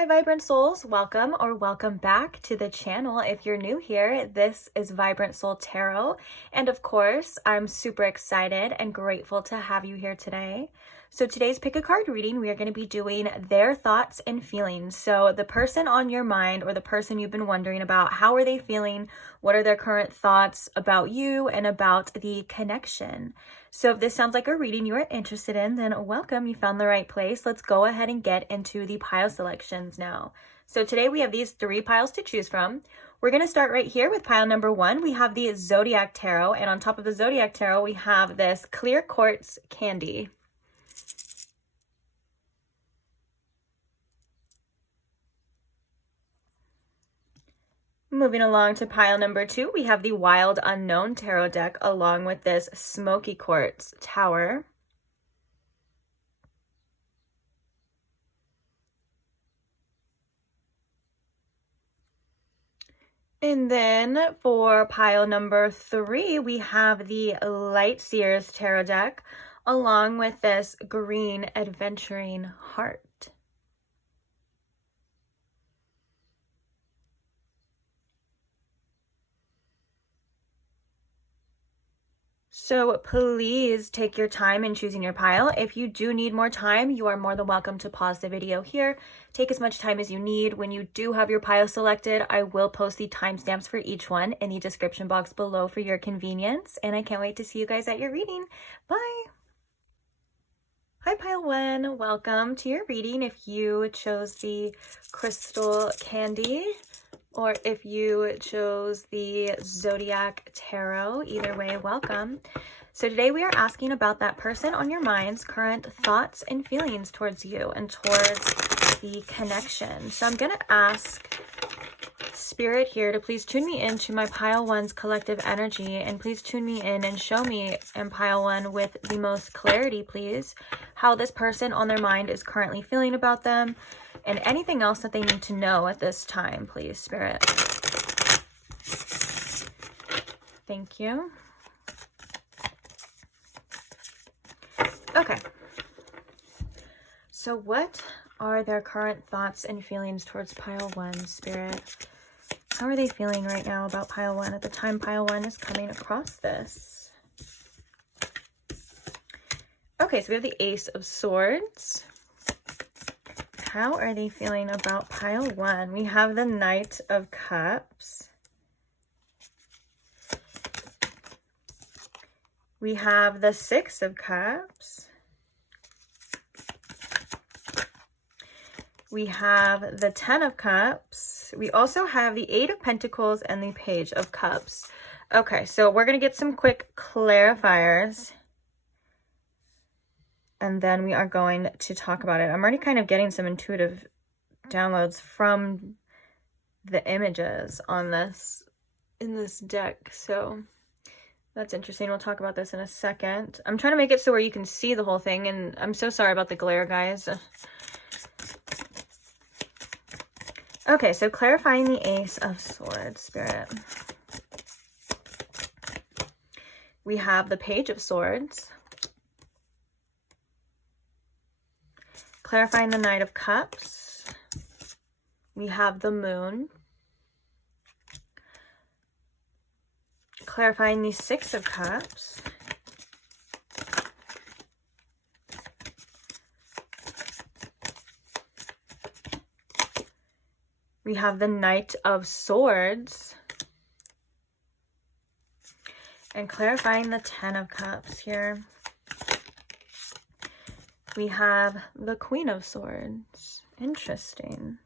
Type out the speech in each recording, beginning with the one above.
Hi Vibrant Souls, welcome or welcome back to the channel. If you're new here, this is Vibrant Soul Tarot, and of course, I'm super excited and grateful to have you here today. So today's pick a card reading, we are going to be doing their thoughts and feelings. So the person on your mind or the person you've been wondering about, how are they feeling? What are their current thoughts about you and about the connection? So if this sounds like a reading you are interested in, then welcome, you found the right place. Let's go ahead and get into the pile selections now. So today we have these 3 piles to choose from. We're going to start right here with pile number 1. We have the Zodiac Tarot, and on top of the Zodiac Tarot, we have this clear quartz candy. Moving along to pile number 2, we have the Wild Unknown Tarot deck along with this Smoky Quartz Tower. And then for pile number 3, we have the Light Seers Tarot deck along with this Green Adventuring Heart. So please take your time in choosing your pile. If you do need more time, you are more than welcome to pause the video here. Take as much time as you need. When you do have your pile selected, I will post the timestamps for each one in the description box below for your convenience. And I can't wait to see you guys at your reading. Bye! Hi pile 1, welcome to your reading. If you chose the crystal candy, or if you chose the Zodiac Tarot, either way, welcome. So today we are asking about that person on your mind's current thoughts and feelings towards you and towards the connection. So I'm going to ask Spirit here to please tune me into my pile 1's collective energy, and please tune me in and show me in pile 1 with the most clarity, please, how this person on their mind is currently feeling about them, and anything else that they need to know at this time, please, Spirit. Thank you. Okay. So what are their current thoughts and feelings towards pile 1, Spirit? How are they feeling right now about pile 1 at the time pile 1 is coming across this? Okay, so we have the Ace of Swords. How are they feeling about pile 1? We have the Knight of Cups. We have the 6 of Cups. We have the 10 of Cups. We also have the 8 of Pentacles and the Page of Cups. Okay, so we're going to get some quick clarifiers. And then we are going to talk about it. I'm already kind of getting some intuitive downloads from the images on this, in this deck. So that's interesting. We'll talk about this in a second. I'm trying to make it so where you can see the whole thing. And I'm so sorry about the glare, guys. Okay, so clarifying the Ace of Swords, Spirit. We have the Page of Swords. Clarifying the Knight of Cups. We have the Moon. Clarifying the 6 of Cups. We have the Knight of Swords. And clarifying the 10 of Cups here. We have the Queen of Swords. Interesting.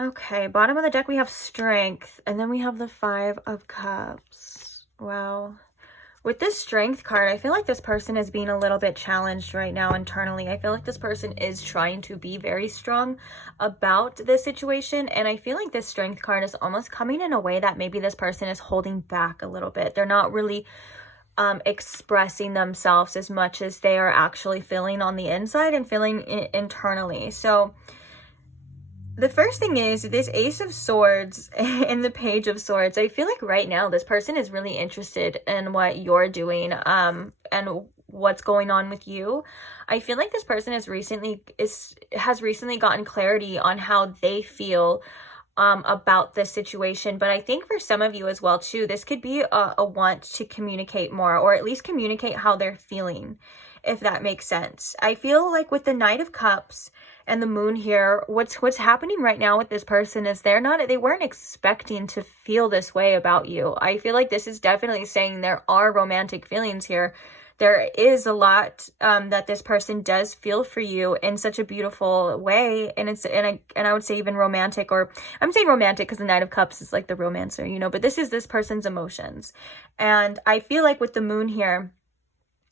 Okay, bottom of the deck we have Strength, and then we have the 5 of Cups. Wow. With this Strength card, I feel like this person is being a little bit challenged right now internally. I feel like this person is trying to be very strong about this situation, and I feel like this Strength card is almost coming in a way that maybe this person is holding back a little bit. They're not really expressing themselves as much as they are actually feeling on the inside and feeling internally. So the first thing is this Ace of Swords and the Page of Swords. I feel like right now this person is really interested in what you're doing and what's going on with you. I feel like this person has recently gotten clarity on how they feel about this situation. But I think for some of you as well too, this could be a want to communicate more, or at least communicate how they're feeling, if that makes sense. I feel like with the Knight of Cups and the Moon here, what's happening right now with this person is they weren't expecting to feel this way about you. I feel like this is definitely saying there are romantic feelings here. There is a lot that this person does feel for you in such a beautiful way, and I would say even romantic, or I'm saying romantic because the Knight of Cups is like the romancer, you know, but this is this person's emotions. And I feel like with the Moon here,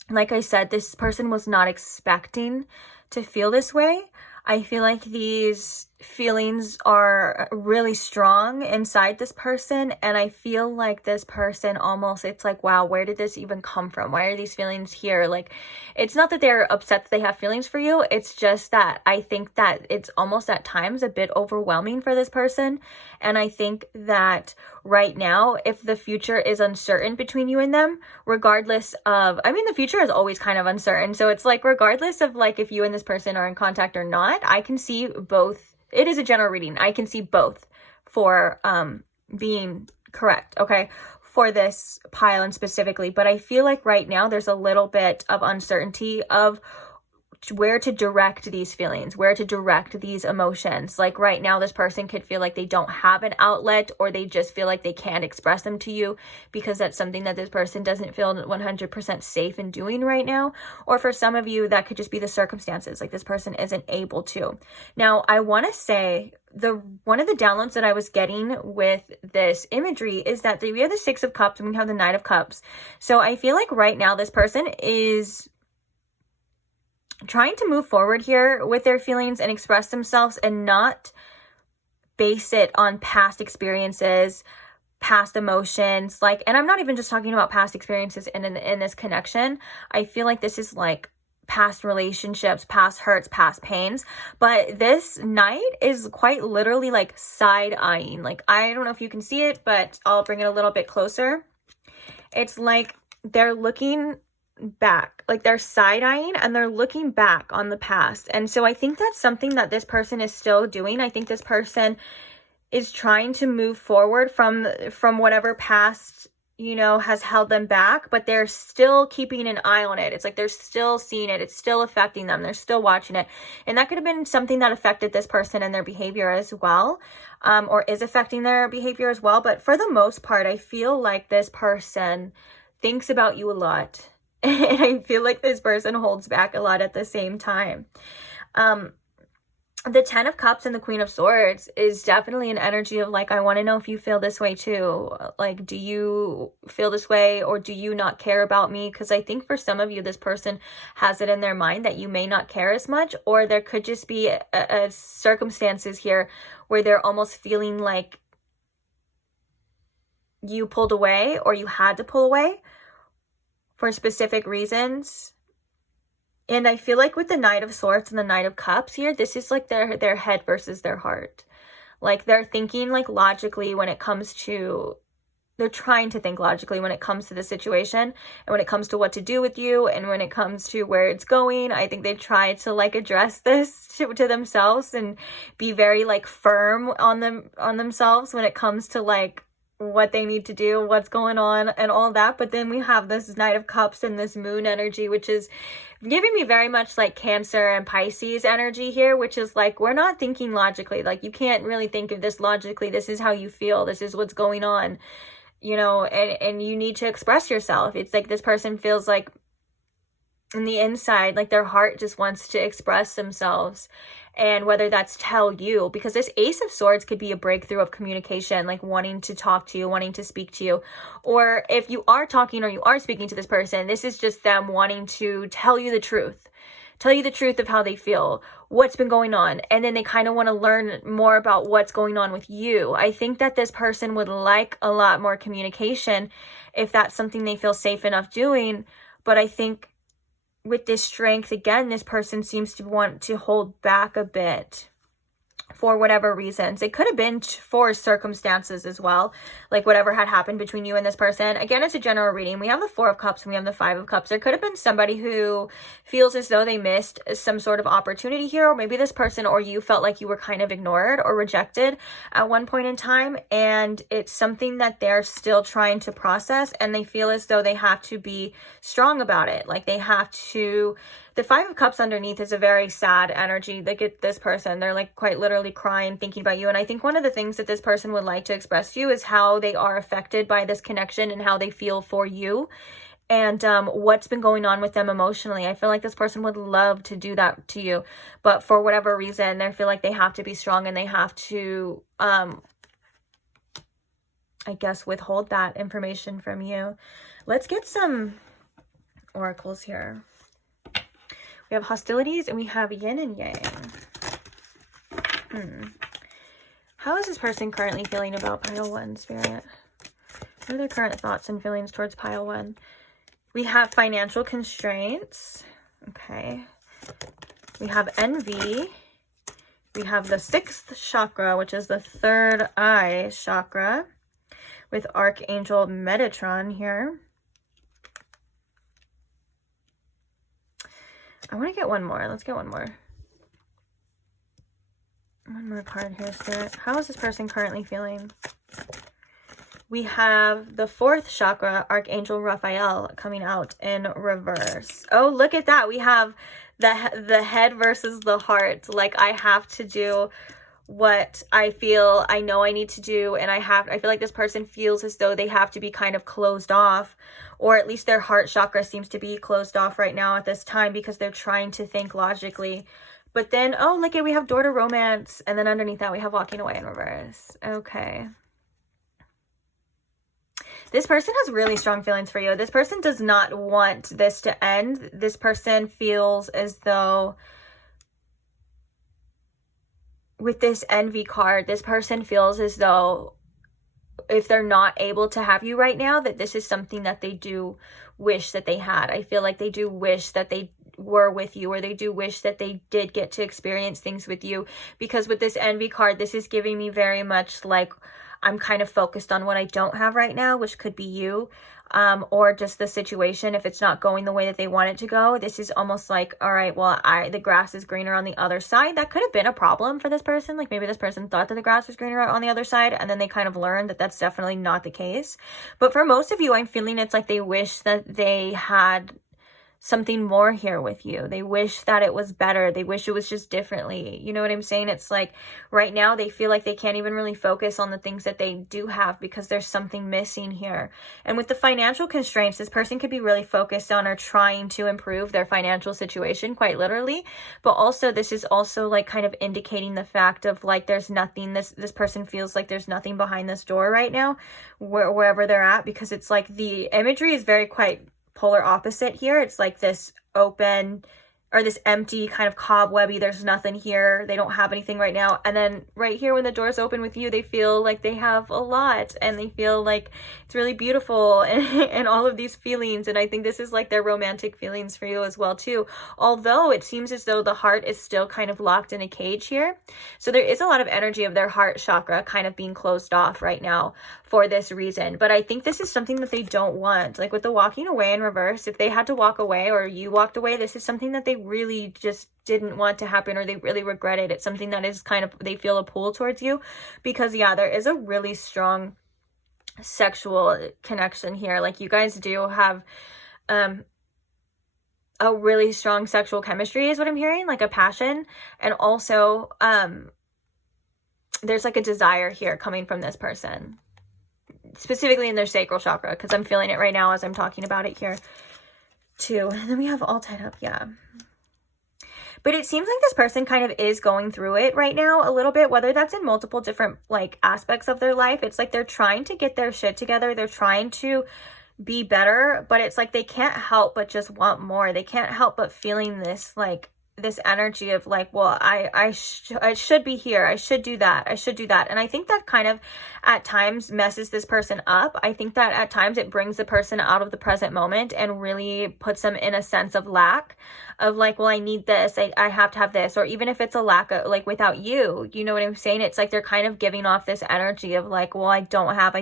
like I said, this person was not expecting to feel this way. I feel like these feelings are really strong inside this person, and I feel like this person almost, it's like, wow, where did this even come from? Why are these feelings here? Like, it's not that they're upset that they have feelings for you, it's just that I think that it's almost at times a bit overwhelming for this person. And I think that right now, if the future is uncertain between you and them, regardless of, I mean, the future is always kind of uncertain, so it's like regardless of like if you and this person are in contact or not, I can see both. It is a general reading. I can see both for being correct, okay, for this pile and specifically. But I feel like right now there's a little bit of uncertainty of where to direct these feelings, where to direct these emotions. Like right now, this person could feel like they don't have an outlet, or they just feel like they can't express them to you because that's something that this person doesn't feel 100% safe in doing right now. Or for some of you, that could just be the circumstances, like this person isn't able to. Now, I want to say one of the downloads that I was getting with this imagery is that we have the Six of Cups and we have the Knight of Cups. So I feel like right now this person is trying to move forward here with their feelings and express themselves, and not base it on past experiences, past emotions. Like, and I'm not even just talking about past experiences in this connection. I feel like this is like past relationships, past hurts, past pains. But this Knight is quite literally like side-eyeing. Like, I don't know if you can see it, but I'll bring it a little bit closer. It's like they're looking back, like they're side-eyeing and they're looking back on the past. And so I think that's something that this person is still doing. I think this person is trying to move forward from whatever past, you know, has held them back, but they're still keeping an eye on it. It's like they're still seeing it. It's still affecting them. They're still watching it. And that could have been something that affected this person and their behavior as well, or is affecting their behavior as well. But for the most part, I feel like this person thinks about you a lot. And I feel like this person holds back a lot at the same time. The Ten of Cups and the Queen of Swords is definitely an energy of like, I want to know if you feel this way too. Like, do you feel this way, or do you not care about me? Because I think for some of you, this person has it in their mind that you may not care as much, or there could just be a circumstances here where they're almost feeling like you pulled away, or you had to pull away for specific reasons. And I feel like with the Knight of Swords and the Knight of Cups here, this is like their head versus their heart. Like, they're thinking like logically when it comes to, they're trying to think logically when it comes to the situation, and when it comes to what to do with you, and when it comes to where it's going. I think they try to like address this to themselves and be very like firm on themselves when it comes to like what they need to do, what's going on, and all that. But then we have this Knight of Cups and this Moon energy, which is giving me very much like Cancer and Pisces energy here, which is like, we're not thinking logically. Like, you can't really think of this logically. This is how you feel. This is what's going on, you know, and you need to express yourself. It's like this person feels like in the inside, like their heart just wants to express themselves. And whether that's tell you, because this Ace of Swords could be a breakthrough of communication, like wanting to talk to you, wanting to speak to you. Or if you are talking or you are speaking to this person, this is just them wanting to tell you the truth of how they feel, what's been going on. And then they kind of want to learn more about what's going on with you. I think that this person would like a lot more communication if that's something they feel safe enough doing. But I think with this strength, again, this person seems to want to hold back a bit for whatever reasons. It could have been for circumstances as well, like whatever had happened between you and this person. Again, it's a general reading. We have the Four of Cups and we have the Five of Cups. There could have been somebody who feels as though they missed some sort of opportunity here, or maybe this person or you felt like you were kind of ignored or rejected at one point in time, and it's something that they're still trying to process, and they feel as though they have to be strong about it. Like they have to. The Five of Cups underneath is a very sad energy. Like this person, they're like quite literally crying, thinking about you. And I think one of the things that this person would like to express to you is how they are affected by this connection and how they feel for you, and what's been going on with them emotionally. I feel like this person would love to do that to you, but for whatever reason, they feel like they have to be strong and they have to, I guess, withhold that information from you. Let's get some oracles here. We have hostilities and we have yin and yang. How is this person currently feeling about pile 1, Spirit? What are their current thoughts and feelings towards pile 1? We have financial constraints. Okay. We have envy. We have the 6th chakra, which is the 3rd eye chakra, with Archangel Metatron here. I want to get one more. Let's get one more. One more card here, Spirit. How is this person currently feeling? We have the 4th chakra, Archangel Raphael, coming out in reverse. Oh, look at that. We have the head versus the heart. Like, I have to do what I feel I know I need to do, and I feel like this person feels as though they have to be kind of closed off, or at least their heart chakra seems to be closed off right now at this time because they're trying to think logically. But then, oh, look at, we have door to romance, and then underneath that we have walking away in reverse. Okay. This person has really strong feelings for you. This person does not want this to end. This person feels as though, with this envy card, this person feels as though if they're not able to have you right now, that this is something that they do wish that they had. I feel like they do wish that they were with you, or they do wish that they did get to experience things with you, because with this envy card, this is giving me very much like I'm kind of focused on what I don't have right now, which could be you, or just the situation. If it's not going the way that they want it to go, this is almost like, all right, well, the grass is greener on the other side. That could have been a problem for this person. Like maybe this person thought that the grass was greener on the other side, and then they kind of learned that that's definitely not the case. But for most of you, I'm feeling it's like they wish that they had something more here with you. They wish that it was better. They wish it was just differently. You know what I'm saying? It's like right now they feel like they can't even really focus on the things that they do have because there's something missing here. And with the financial constraints, this person could be really focused on or trying to improve their financial situation, quite literally. But also this is also like kind of indicating the fact of like there's nothing, this person feels like there's nothing behind this door right now, wherever they're at, because it's like the imagery is very quite polar opposite here. It's like this open or this empty kind of cobwebby, there's nothing here, they don't have anything right now. And then right here when the doors open with you, they feel like they have a lot, and they feel like it's really beautiful, and all of these feelings. And I think this is like their romantic feelings for you as well too, although it seems as though the heart is still kind of locked in a cage here. So there is a lot of energy of their heart chakra kind of being closed off right now for this reason. But I think this is something that they don't want. Like with the walking away in reverse, if they had to walk away or you walked away, this is something that they really just didn't want to happen, or they really regret it. It's something that is kind of, they feel a pull towards you because yeah, there is a really strong sexual connection here. Like you guys do have a really strong sexual chemistry is what I'm hearing, like a passion. And also there's like a desire here coming from this person, specifically in their sacral chakra, because I'm feeling it right now as I'm talking about it here too. And then we have all tied up. Yeah. But it seems like this person kind of is going through it right now a little bit, whether that's in multiple different like aspects of their life. It's like they're trying to get their shit together. They're trying to be better, but it's like they can't help but just want more. They can't help but feeling this like this energy of like, well, I should be here. I should do that. I should do that. And I think that kind of at times messes this person up. I think that at times it brings the person out of the present moment and really puts them in a sense of lack of like, well, I need this. I have to have this. Or even if it's a lack of like without you, you know what I'm saying? It's like they're kind of giving off this energy of like, well, I don't have.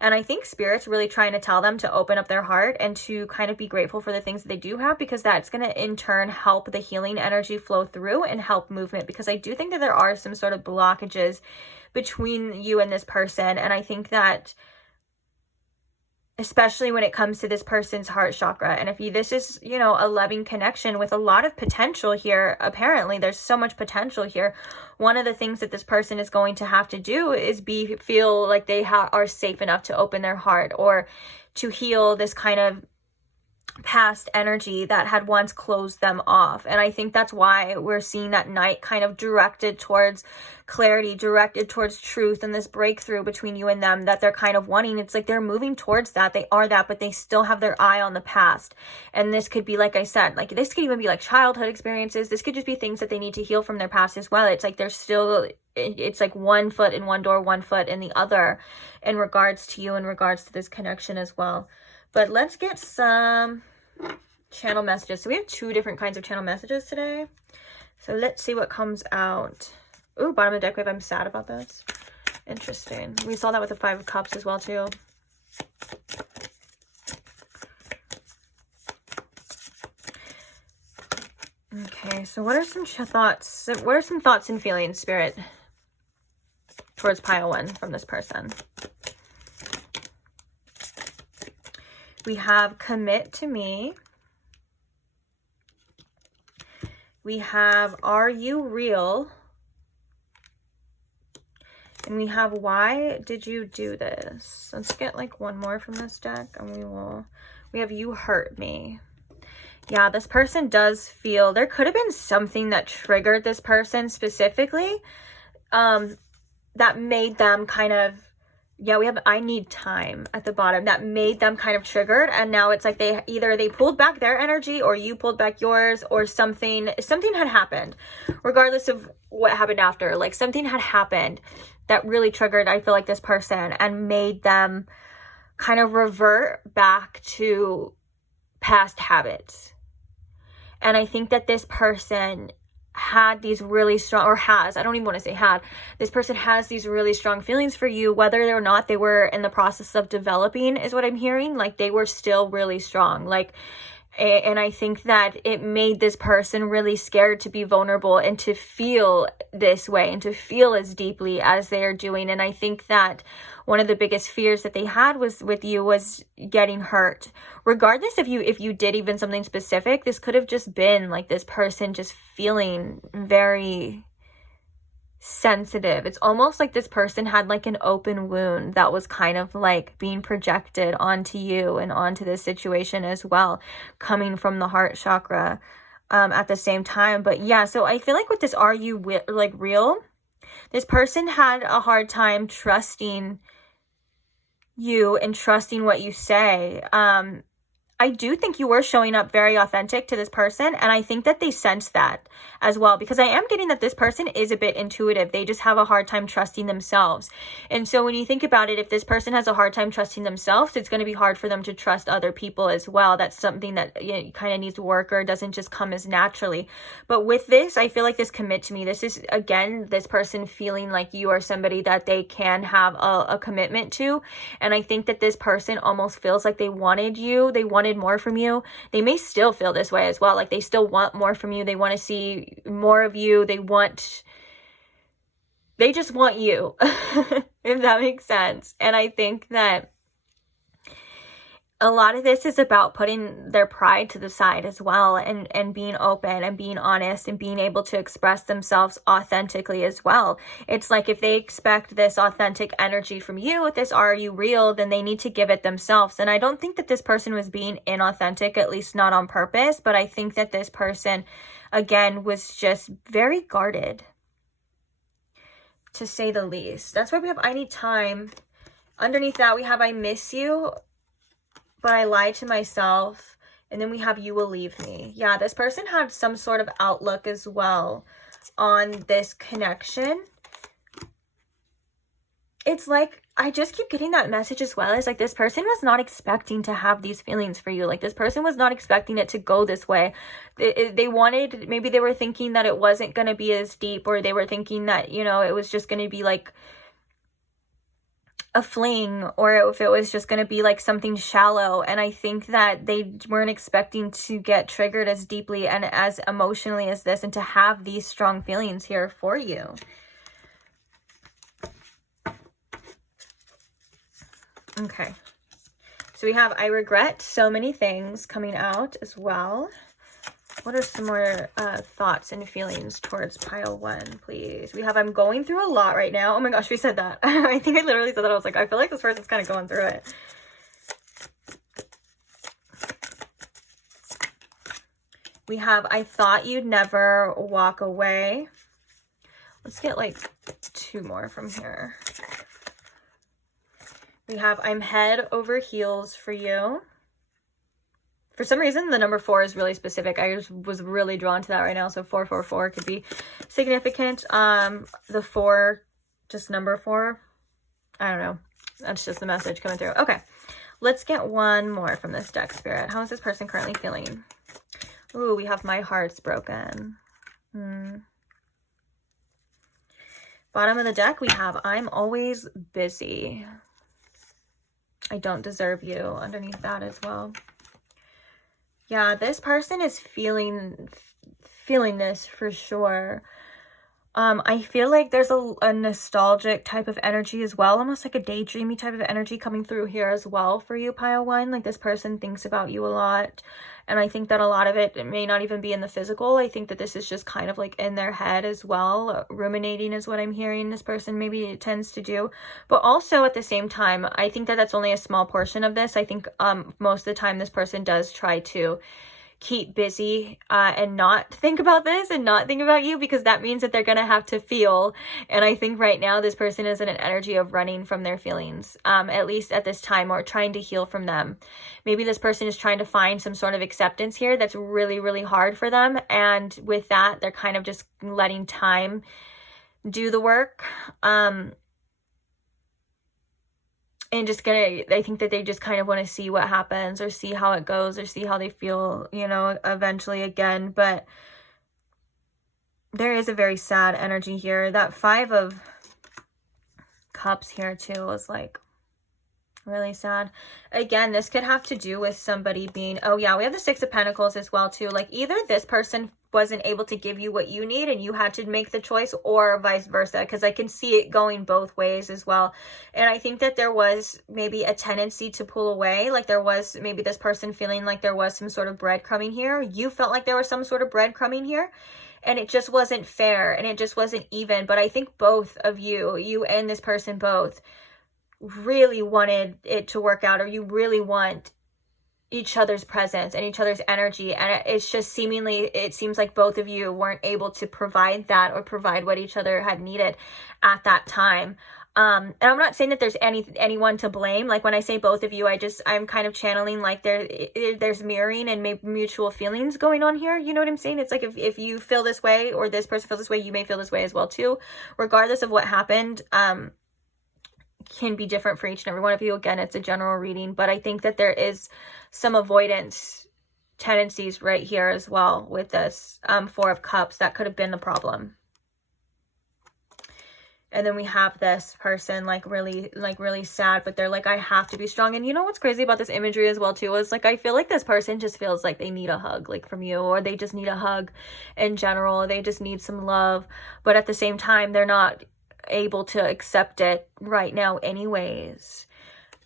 And I think Spirit's really trying to tell them to open up their heart and to kind of be grateful for the things that they do have, because that's going to in turn help the healing energy flow through and help movement, because I do think that there are some sort of blockages between you and this person. And I think that especially when it comes to this person's heart chakra, and if this is, you know, a loving connection with a lot of potential here, apparently there's so much potential here. One of the things that this person is going to have to do is feel like they are safe enough to open their heart or to heal this kind of past energy that had once closed them off. And I think that's why we're seeing that Knight kind of directed towards clarity, directed towards truth, and this breakthrough between you and them that they're kind of wanting. It's like they're moving towards that. They are that, but they still have their eye on the past. And this could be, like I said, like this could even be like childhood experiences. This could just be things that they need to heal from their past as well. It's like they're still, it's like one foot in one door, one foot in the other in regards to you, in regards to this connection as well. But let's get some channel messages. So we have 2 different kinds of channel messages today. So let's see what comes out. Ooh, bottom of the deck wave. I'm sad about this. Interesting. We saw that with the 5 of Cups as well too. Okay, so what are some thoughts? What are some thoughts and feelings, Spirit, towards pile 1 from this person? We have commit to me. We have are you real? And we have why did you do this? Let's get like one more from this deck and we have you hurt me. Yeah, this person does feel there could have been something that triggered this person specifically that made them kind of, yeah, we have I need time at the bottom, that made them kind of triggered. And now it's like they pulled back their energy or you pulled back yours, or something had happened regardless of what happened after. Like something had happened that really triggered, I feel like, this person and made them kind of revert back to past habits. And I think that this person had these really strong, or has, I don't even want to say had, this person has these really strong feelings for you, whether or not they were in the process of developing, is what I'm hearing. Like they were still really strong. Like, and I think that it made this person really scared to be vulnerable and to feel this way and to feel as deeply as they are doing. And I think that one of the biggest fears that they had was with you was getting hurt. Regardless if you did even something specific, this could have just been like this person just feeling very sensitive. It's almost like this person had like an open wound that was kind of like being projected onto you and onto this situation as well, coming from the heart chakra at the same time. But yeah, so I feel like with this are you like real, this person had a hard time trusting you and trusting what you say. I do think you were showing up very authentic to this person, and I think that they sense that as well, because I am getting that this person is a bit intuitive. They just have a hard time trusting themselves. And so when you think about it, if this person has a hard time trusting themselves, it's going to be hard for them to trust other people as well. That's something that, you know, kind of needs work, or doesn't just come as naturally. But with this, I feel like this commit to me, this is, again, this person feeling like you are somebody that they can have a commitment to. And I think that this person almost feels like they wanted you. They wanted more from you. They may still feel this way as well. Like they still want more from you. They want to see more of you. They just want you, if that makes sense. And I think that a lot of this is about putting their pride to the side as well, and being open and being honest and being able to express themselves authentically as well. It's like if they expect this authentic energy from you, this are you real, then they need to give it themselves. And I don't think that this person was being inauthentic, at least not on purpose, but I think that this person, again, was just very guarded, to say the least. That's why we have I need time. Underneath that, we have I miss you, but I lied to myself And then we have you will leave me. Yeah, this person had some sort of outlook as well on this connection. It's like, I just keep getting that message as well. It's like this person was not expecting to have these feelings for you. Like this person was not expecting it to go this way. They wanted, maybe they were thinking that it wasn't going to be as deep, or they were thinking that, you know, it was just going to be like a fling, or if it was just going to be like something shallow. And I think that they weren't expecting to get triggered as deeply and as emotionally as this, and to have these strong feelings here for you. Okay, so we have I regret so many things coming out as well. What are some more thoughts and feelings towards pile 1, please? We have I'm going through a lot right now. Oh my gosh, we said that. I think I literally said that. I was like, I feel like this person's kind of going through it. We have I thought you'd never walk away. Let's get like 2 more from here. We have I'm head over heels for you. For some reason, the number 4 is really specific. I just was really drawn to that right now. So 444 could be significant. The 4, just number 4. I don't know. That's just the message coming through. Okay, let's get 1 more from this deck, Spirit. How is this person currently feeling? Ooh, we have my heart's broken. Bottom of the deck, we have I'm always busy. I don't deserve you underneath that as well. Yeah, this person is feeling this for sure. I feel like there's a nostalgic type of energy as well, almost like a daydreamy type of energy coming through here as well for you, pile 1. Like this person thinks about you a lot, and I think that a lot of it may not even be in the physical. I think that this is just kind of like in their head as well. Ruminating is what I'm hearing this person maybe tends to do. But also at the same time, I think that that's only a small portion of this. I think most of the time this person does try to keep busy and not think about this and not think about you, because that means that they're gonna have to feel. And I think right now this person is in an energy of running from their feelings, at least at this time, or trying to heal from them. Maybe this person is trying to find some sort of acceptance here that's really, really hard for them, and with that they're kind of just letting time do the work. And just I think that they just kind of want to see what happens, or see how it goes, or see how they feel, you know, eventually again. But there is a very sad energy here. That 5 of Cups here too was like really sad. Again, this could have to do with somebody being, oh yeah, we have the 6 of Pentacles as well too. Like either this person wasn't able to give you what you need and you had to make the choice, or vice versa, because I can see it going both ways as well. And I think that there was maybe a tendency to pull away. Like there was maybe this person feeling like there was some sort of breadcrumbing here. You felt like there was some sort of breadcrumbing here, and it just wasn't fair and it just wasn't even. But I think both of you and this person both really wanted it to work out, or you really want each other's presence and each other's energy, and it's just seemingly, it seems like both of you weren't able to provide that, or provide what each other had needed at that time. And I'm not saying that there's anyone to blame. Like when I say both of you, I'm kind of channeling like there's mirroring and maybe mutual feelings going on here. You know what I'm saying? It's like if you feel this way, or this person feels this way, you may feel this way as well too, regardless of what happened. Can be different for each and every one of you. Again, it's a general reading, but I think that there is some avoidance tendencies right here as well with this 4 of Cups. That could have been the problem. And then we have this person like really sad, but they're like, I have to be strong. And you know what's crazy about this imagery as well too is like, I feel like this person just feels like they need a hug, like from you, or they just need a hug in general. They just need some love, but at the same time, they're not able to accept it right now anyways.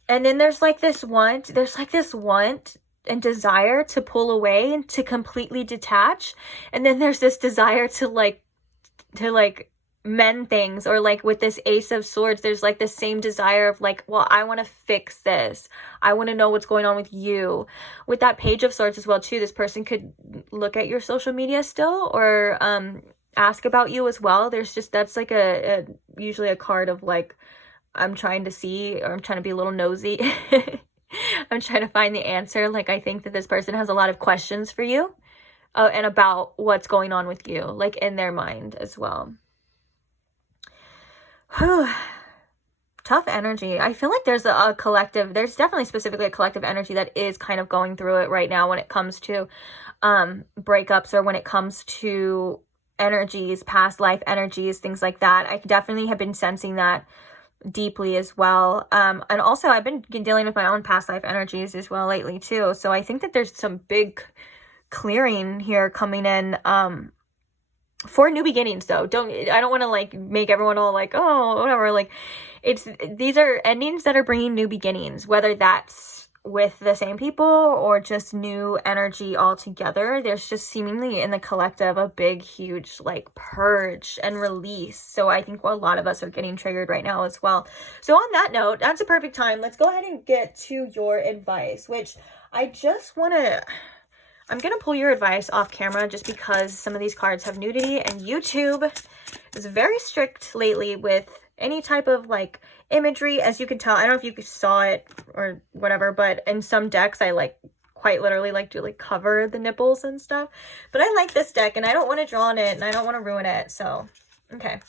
And then there's this want and desire to pull away and to completely detach, and then there's this desire to mend things, or like with this Ace of Swords, there's like the same desire of like, well, I want to fix this, I want to know what's going on with you. With that Page of Swords as well too, this person could look at your social media still, or ask about you as well. There's just, that's like usually a card of like, I'm trying to see, or I'm trying to be a little nosy. I'm trying to find the answer. Like, I think that this person has a lot of questions for you and about what's going on with you, like in their mind as well. Whew. Tough energy. I feel like there's a collective, there's definitely specifically a collective energy that is kind of going through it right now when it comes to breakups, or when it comes to energies, past life energies, things like that. I definitely have been sensing that deeply as well. And also I've been dealing with my own past life energies as well lately too. So I think that there's some big clearing here coming in for new beginnings though. I don't want to like make everyone all like, oh, whatever. Like, these are endings that are bringing new beginnings, whether that's with the same people or just new energy altogether. There's just seemingly in the collective a big, huge like purge and release. So I think a lot of us are getting triggered right now as well. So on that note, that's a perfect time. Let's go ahead and get to your advice, which I'm going to pull your advice off camera just because some of these cards have nudity, and YouTube is very strict lately with any type of like imagery. As you can tell, I don't know if you saw it or whatever, but in some decks I like quite literally like to like cover the nipples and stuff. But I like this deck and I don't want to draw on it and I don't want to ruin it. So, okay.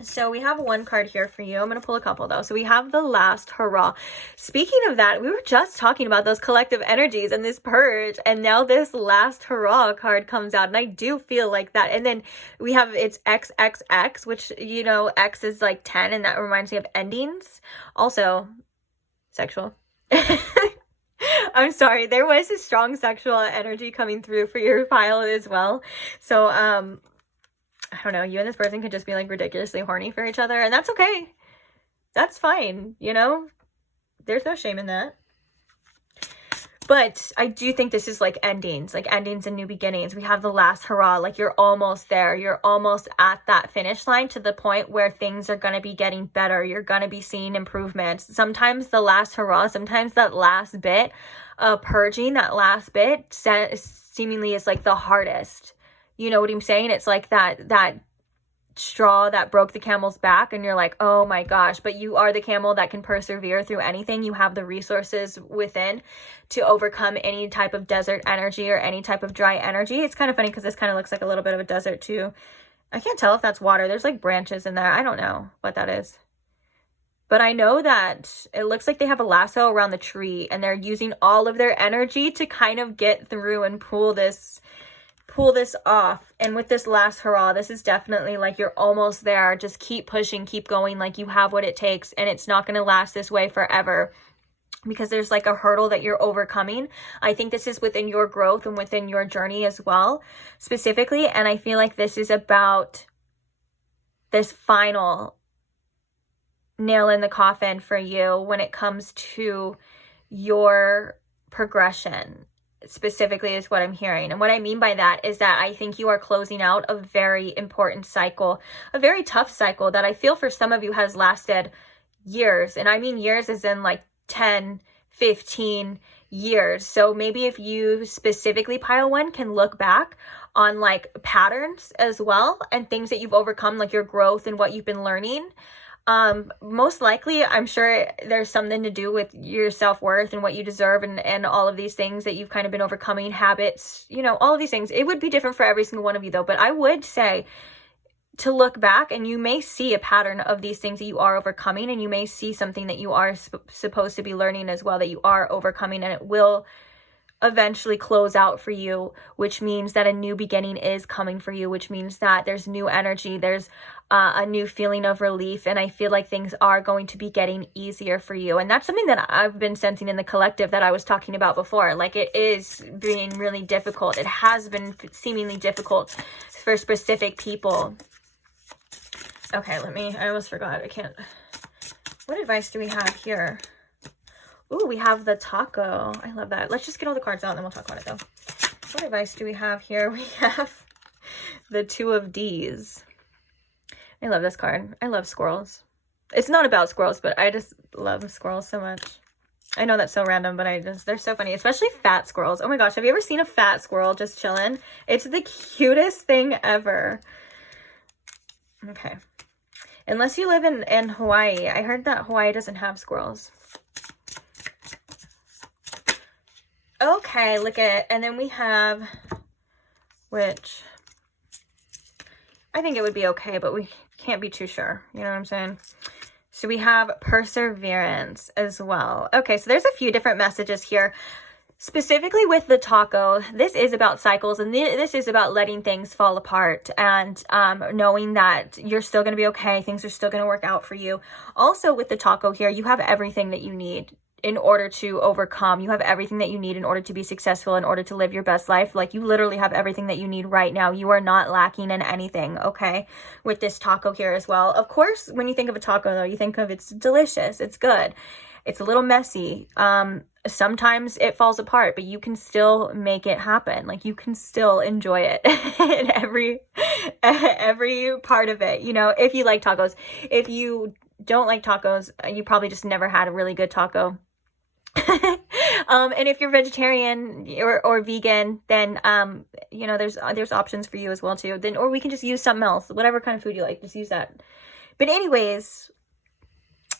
So we have one card here for you. I'm going to pull a couple though. So we have the last hurrah. Speaking of that, we were just talking about those collective energies and this purge, and now this last hurrah card comes out, and I do feel like that. And then we have it's XXX, which, you know, X is like 10, and that reminds me of endings. Also, sexual. I'm sorry. There was a strong sexual energy coming through for your pile as well. So, I don't know, you and this person could just be like ridiculously horny for each other, and that's okay. That's fine, you know? There's no shame in that. But I do think this is like endings and new beginnings. We have the last hurrah, like you're almost there. You're almost at that finish line, to the point where things are going to be getting better. You're going to be seeing improvements. Sometimes the last hurrah, sometimes that last bit of purging, that last bit seemingly is like the hardest. You know what I'm saying? It's like that straw that broke the camel's back, and you're like, oh my gosh, but you are the camel that can persevere through anything. You have the resources within to overcome any type of desert energy or any type of dry energy. It's kind of funny because this kind of looks like a little bit of a desert too. I can't tell if that's water. There's like branches in there. I don't know what that is. But I know that it looks like they have a lasso around the tree, and they're using all of their energy to kind of get through and pull this off. And with this last hurrah, this is definitely like you're almost there. Just keep pushing, keep going, like you have what it takes, and it's not going to last this way forever, because there's like a hurdle that you're overcoming. I think this is within your growth and within your journey as well, specifically. And I feel like this is about this final nail in the coffin for you when it comes to your progression, specifically, is what I'm hearing. And what I mean by that is that I think you are closing out a very important cycle, a very tough cycle that I feel for some of you has lasted years. And I mean years as in like 10, 15 years. So maybe if you specifically, pile one, can look back on like patterns as well, and things that you've overcome, like your growth and what you've been learning. Most likely, I'm sure there's something to do with your self-worth and what you deserve, and all of these things that you've kind of been overcoming, habits, you know, all of these things. It would be different for every single one of you though, but I would say to look back, and you may see a pattern of these things that you are overcoming, and you may see something that you are supposed to be learning as well that you are overcoming, and it will eventually close out for you, which means that a new beginning is coming for you, which means that there's new energy, there's a new feeling of relief, and I feel like things are going to be getting easier for you. And that's something that I've been sensing in the collective that I was talking about before. Like, it is being really difficult. It has been seemingly difficult for specific people. Okay, I almost forgot. What advice do we have here? Ooh, we have the taco. I love that. Let's just get all the cards out and then we'll talk about it though. What advice do we have here? We have the Two of D's. I love this card. I love squirrels. It's not about squirrels, but I just love squirrels so much. I know that's so random, but they're so funny, especially fat squirrels. Oh my gosh, have you ever seen a fat squirrel just chilling? It's the cutest thing ever. Okay. Unless you live in Hawaii. I heard that Hawaii doesn't have squirrels. Okay, look at it. And then we have, which I think it would be okay, but we can't be too sure. You know what I'm saying? So we have perseverance as well. Okay, so there's a few different messages here. Specifically with the taco, this is about cycles, and this is about letting things fall apart and knowing that you're still going to be okay. Things are still going to work out for you. Also with the taco here, you have everything that you need in order to overcome. You have everything that you need in order to be successful, in order to live your best life. Like, you literally have everything that you need right now. You are not lacking in anything, okay, with this taco here as well. Of course, when you think of a taco, though, you think of it's delicious, it's good. It's a little messy. Sometimes it falls apart, but you can still make it happen. Like, you can still enjoy it in every part of it. You know, if you like tacos. If you don't like tacos, you probably just never had a really good taco. And if you're vegetarian or vegan, then you know, there's options for you as well too. Then, or we can just use something else, whatever kind of food you like, just use that. But anyways,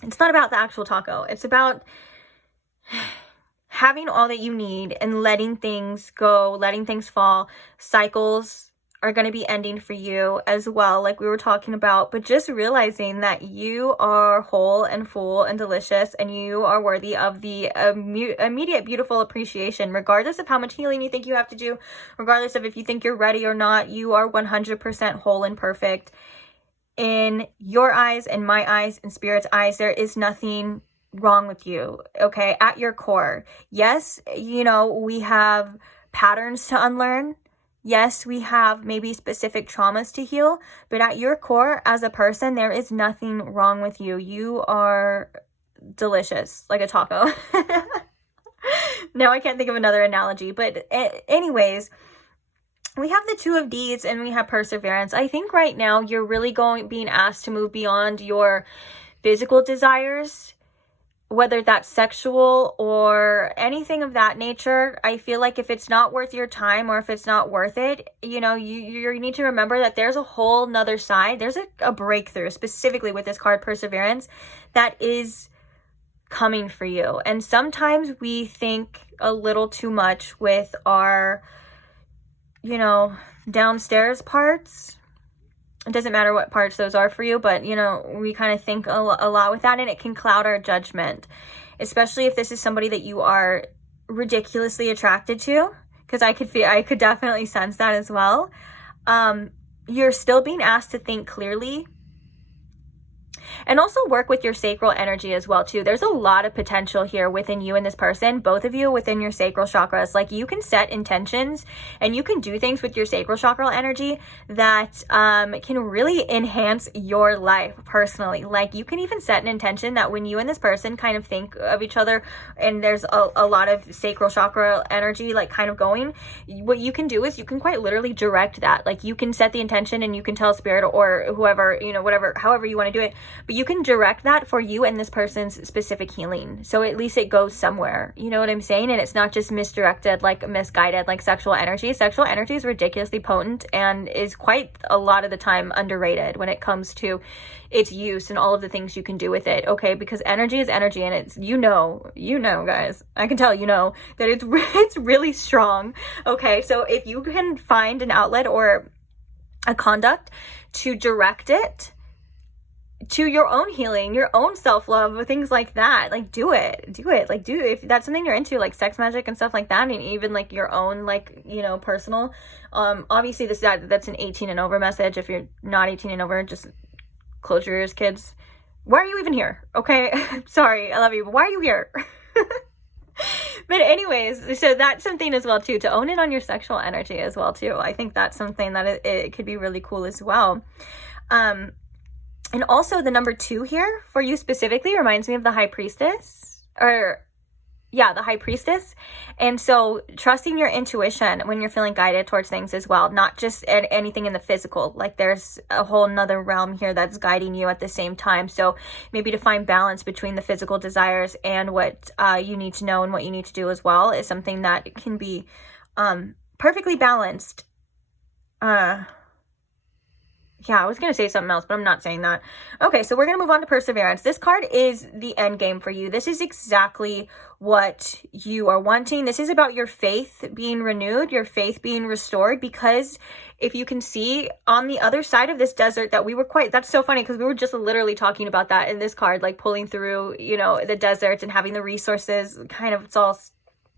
it's not about the actual taco. It's about having all that you need and letting things go, letting things fall. Cycles are going to be ending for you as well, like we were talking about, but just realizing that you are whole and full and delicious, and you are worthy of the immediate beautiful appreciation, regardless of how much healing you think you have to do, regardless of if you think you're ready or not. You are 100% whole and perfect in your eyes, in my eyes, in spirit's eyes. There is nothing wrong with you, okay, at your core. Yes, you know, we have patterns to unlearn. Yes, we have maybe specific traumas to heal, but at your core as a person, there is nothing wrong with you. You are delicious, like a taco. Now I can't think of another analogy, but anyways, we have the Two of D's and we have perseverance. I think right now you're really being asked to move beyond your physical desires, whether that's sexual or anything of that nature. I feel like if it's not worth your time, or if it's not worth it, you know, you need to remember that there's a whole nother side. There's a breakthrough, specifically with this card, perseverance, that is coming for you. And sometimes we think a little too much with our, you know, downstairs parts. It doesn't matter what parts those are for you, but, you know, we kind of think a lot with that, and it can cloud our judgment, especially if this is somebody that you are ridiculously attracted to, because I could definitely sense that as well. You're still being asked to think clearly, and also work with your sacral energy as well too. There's a lot of potential here within you and this person, both of you within your sacral chakras. Like, you can set intentions and you can do things with your sacral chakral energy that can really enhance your life personally. Like, you can even set an intention that when you and this person kind of think of each other and there's a lot of sacral chakra energy like kind of going, what you can do is you can quite literally direct that. Like, you can set the intention and you can tell spirit or whoever, you know, whatever, however you want to do it, but you can direct that for you and this person's specific healing. So at least it goes somewhere. You know what I'm saying? And it's not just misdirected, like misguided, like sexual energy. Sexual energy is ridiculously potent and is quite a lot of the time underrated when it comes to its use and all of the things you can do with it. Okay, because energy is energy, and it's, you know, guys, I can tell, you know, that it's really strong. Okay, so if you can find an outlet or a conduct to direct it to your own healing, your own self-love, things like that, like do it. Like, if that's something you're into, like sex magic and stuff like that, and even like your own, like, you know, personal, obviously that's an 18 and over message. If you're not 18 and over, just close your ears, kids. Why are you even here? Okay. Sorry, I love you, but why are you here? But anyways, so that's something as well too, to own it on your sexual energy as well too. I think that's something that it could be really cool as well. And also the number 2 here for you specifically reminds me of the High Priestess, the High Priestess. And so trusting your intuition when you're feeling guided towards things as well, not just anything in the physical. Like, there's a whole nother realm here that's guiding you at the same time. So maybe to find balance between the physical desires and what you need to know and what you need to do as well is something that can be Yeah, I was going to say something else, but I'm not saying that. Okay, so we're going to move on to perseverance. This card is the end game for you. This is exactly what you are wanting. This is about your faith being renewed, your faith being restored, because if you can see on the other side of this desert that we were that's so funny because we were just literally talking about that in this card, like pulling through, you know, the desert and having the resources, kind of, it's all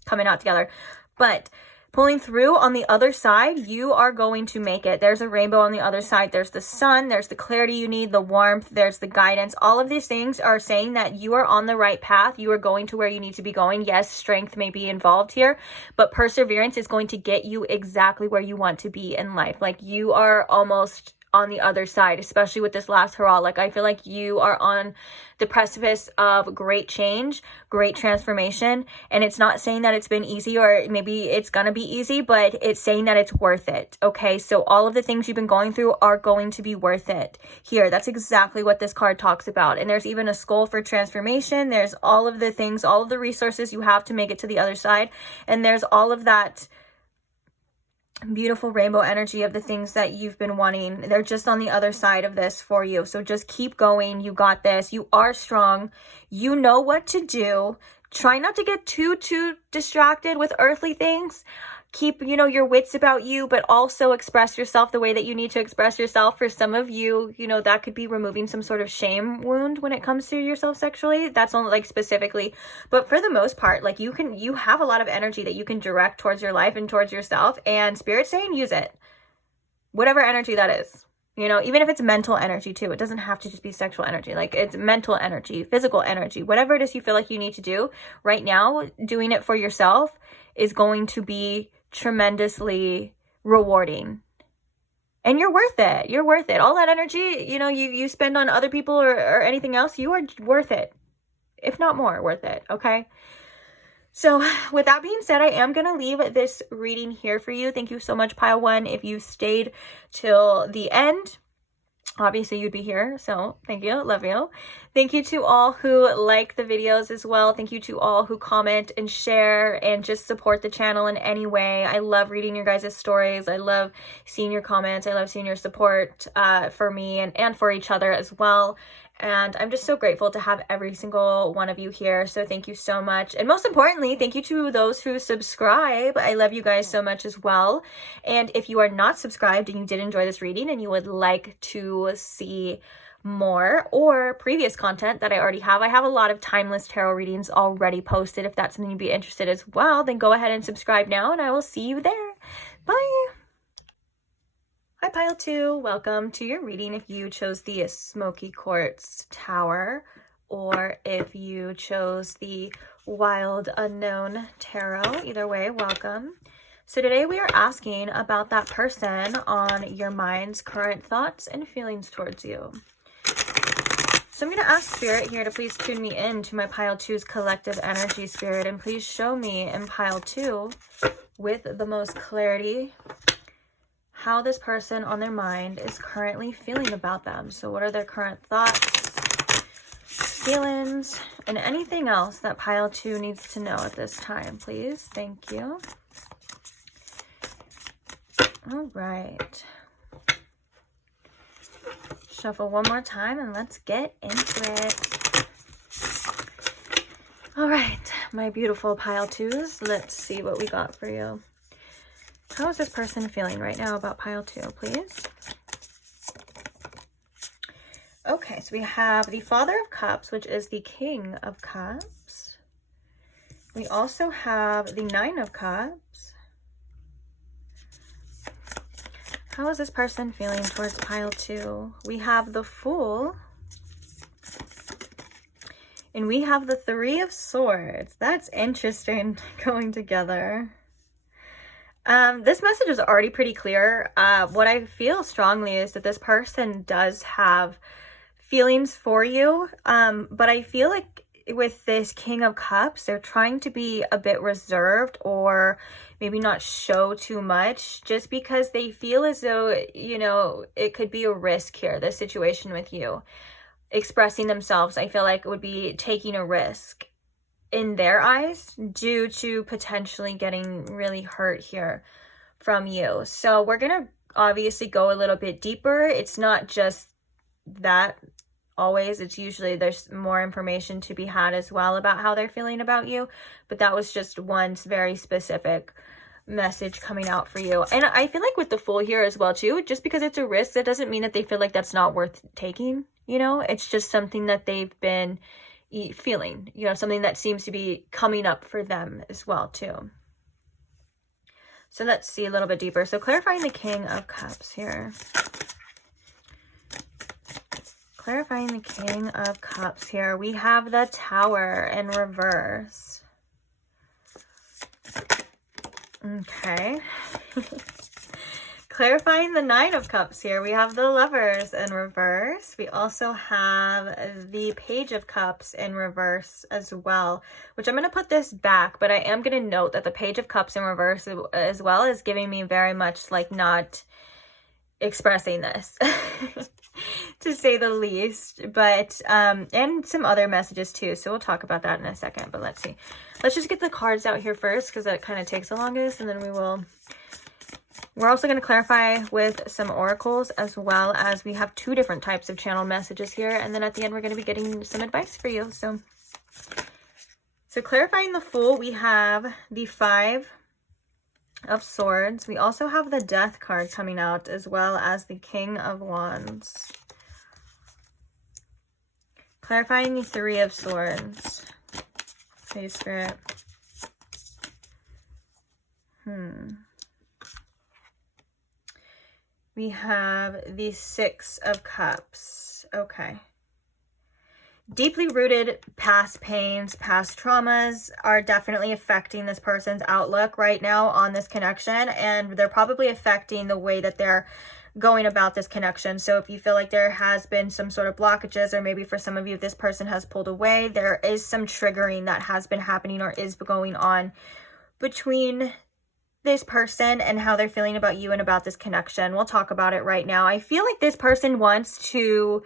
coming out together. But pulling through on the other side, you are going to make it. There's a rainbow on the other side. There's the sun. There's the clarity you need, the warmth. There's the guidance. All of these things are saying that you are on the right path. You are going to where you need to be going. Yes, strength may be involved here, but perseverance is going to get you exactly where you want to be in life. Like, you are almost on the other side, especially with this last hurrah. Like, I feel like you are on the precipice of great change, great transformation. And it's not saying that it's been easy, or maybe it's gonna be easy, but it's saying that it's worth it. Okay, so all of the things you've been going through are going to be worth it here. That's exactly what this card talks about. And there's even a skull for transformation. There's all of the things, all of the resources you have to make it to the other side. And there's all of that beautiful rainbow energy of the things that you've been wanting. They're just on the other side of this for you. So just keep going. You got this. You are strong. You know what to do. Try not to get too distracted with earthly things. Keep, you know, your wits about you, but also express yourself the way that you need to express yourself. For some of you, you know, that could be removing some sort of shame wound when it comes to yourself sexually. That's only like specifically, but for the most part, like, you have a lot of energy that you can direct towards your life and towards yourself, and Spirit's saying use it. Whatever energy that is, you know, even if it's mental energy too. It doesn't have to just be sexual energy. Like, it's mental energy, physical energy, whatever it is you feel like you need to do right now. Doing it for yourself is going to be tremendously rewarding, and you're worth it. You're worth it. All that energy, you know, you spend on other people or anything else, you are worth it, if not more worth it. Okay, so with that being said, I am going to leave this reading here for you. Thank you so much, pile one, if you stayed till the end. Obviously you'd be here, so thank you. Love you. Thank you to all who like the videos as well. Thank you to all who comment and share and just support the channel in any way. I love reading your guys' stories. I love seeing your comments. I love seeing your support for me and for each other as well. And I'm just so grateful to have every single one of you here. So thank you so much. And most importantly, thank you to those who subscribe. I love you guys so much as well. And if you are not subscribed and you did enjoy this reading and you would like to see more or previous content that I already have, I have a lot of timeless tarot readings already posted. If that's something you'd be interested as well, then go ahead and subscribe now, and I will see you there. Bye. Hi, pile two. Welcome to your reading. If you chose the Smoky Quartz Tower, or if you chose the Wild Unknown Tarot, either way, welcome. So today we are asking about that person on your mind's current thoughts and feelings towards you. So I'm going to ask Spirit here to please tune me in to my pile two's collective energy, Spirit, and please show me in pile two with the most clarity how this person on their mind is currently feeling about them. So what are their current thoughts, feelings, and anything else that pile two needs to know at this time, please? Thank you. All right. Shuffle one more time and let's get into it. All right, my beautiful pile twos. Let's see what we got for you. How is this person feeling right now about pile two, please? Okay, so we have the Father of Cups, which is the King of Cups. We also have the Nine of Cups. How is this person feeling towards pile two? We have the Fool. And we have the Three of Swords. That's interesting going together. This message is already pretty clear. What I feel strongly is that this person does have feelings for you. But I feel like with this King of Cups, they're trying to be a bit reserved or maybe not show too much just because they feel as though, you know, it could be a risk here, this situation with you. Expressing themselves, I feel like it would be taking a risk in their eyes due to potentially getting really hurt here from you. So we're gonna obviously go a little bit deeper. It's not just that always. It's usually there's more information to be had as well about how they're feeling about you. But that was just one very specific message coming out for you. And I feel like with the Fool here as well too, just because it's a risk, that doesn't mean that they feel like that's not worth taking, you know. It's just something that they've been feeling, you know, something that seems to be coming up for them as well too. So let's see a little bit deeper. So clarifying the King of Cups here. Clarifying the King of Cups here. We have the Tower in reverse. Okay. Clarifying the Nine of Cups here. We have the Lovers in reverse. We also have the Page of Cups in reverse as well, which I'm going to put this back, but I am going to note that the Page of Cups in reverse as well is giving me very much like not expressing this. To say the least, but and some other messages too, so we'll talk about that in a second. But let's see, let's just get the cards out here first, because that kind of takes the longest, and then we're also going to clarify with some oracles, as well as we have two different types of channel messages here, and then at the end we're going to be getting some advice for you. So clarifying the Fool, we have the Five of Swords. We also have the Death card coming out, as well as the King of Wands. Clarifying the Three of Swords. Okay, Spirit. We have the Six of Cups. Okay. Deeply rooted past pains, past traumas are definitely affecting this person's outlook right now on this connection, and they're probably affecting the way that they're going about this connection. So if you feel like there has been some sort of blockages, or maybe for some of you, this person has pulled away, there is some triggering that has been happening or is going on between this person and how they're feeling about you and about this connection. We'll talk about it right now. I feel like this person wants to,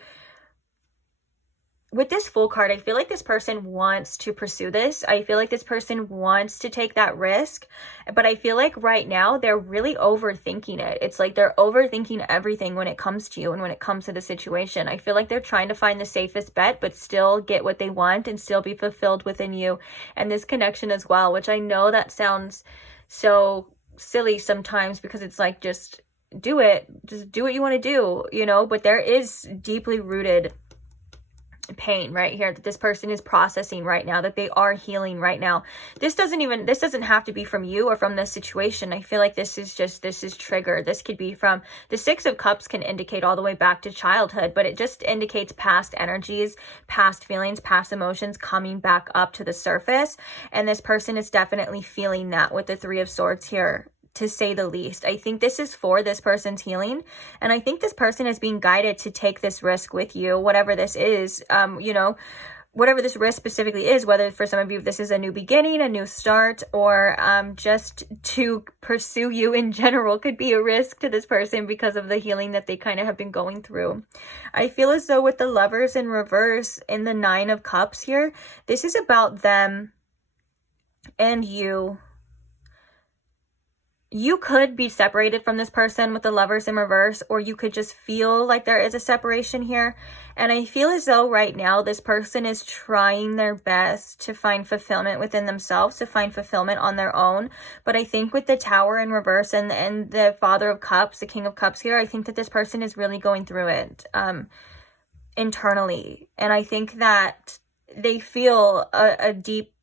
with this Fool card, I feel like this person wants to pursue this. I feel like this person wants to take that risk, but I feel like right now they're really overthinking it. It's like they're overthinking everything when it comes to you and when it comes to the situation. I feel like they're trying to find the safest bet, but still get what they want and still be fulfilled within you and this connection as well, which I know that sounds so silly sometimes, because it's like, just do it. Just do what you want to do, you know, but there is deeply rooted pain right here that this person is processing right now, that they are healing right now. This doesn't have to be from you or from this situation. I feel like this is triggered. This could be from the Six of Cups, can indicate all the way back to childhood, but it just indicates past energies, past feelings, past emotions coming back up to the surface. And this person is definitely feeling that with the Three of Swords here, to say the least. I think this is for this person's healing, and I think this person is being guided to take this risk with you, whatever this is, you know, whatever this risk specifically is, whether for some of you this is a new beginning, a new start, or just to pursue you in general could be a risk to this person because of the healing that they kind of have been going through. I feel as though with the Lovers in reverse in the Nine of Cups here, this is about them and you. You could be separated from this person with the Lovers in reverse, or you could just feel like there is a separation here. And I feel as though right now this person is trying their best to find fulfillment within themselves, to find fulfillment on their own. But I think with the Tower in reverse and the Father of Cups, the King of Cups here, I think that this person is really going through it internally. And I think that they feel a deep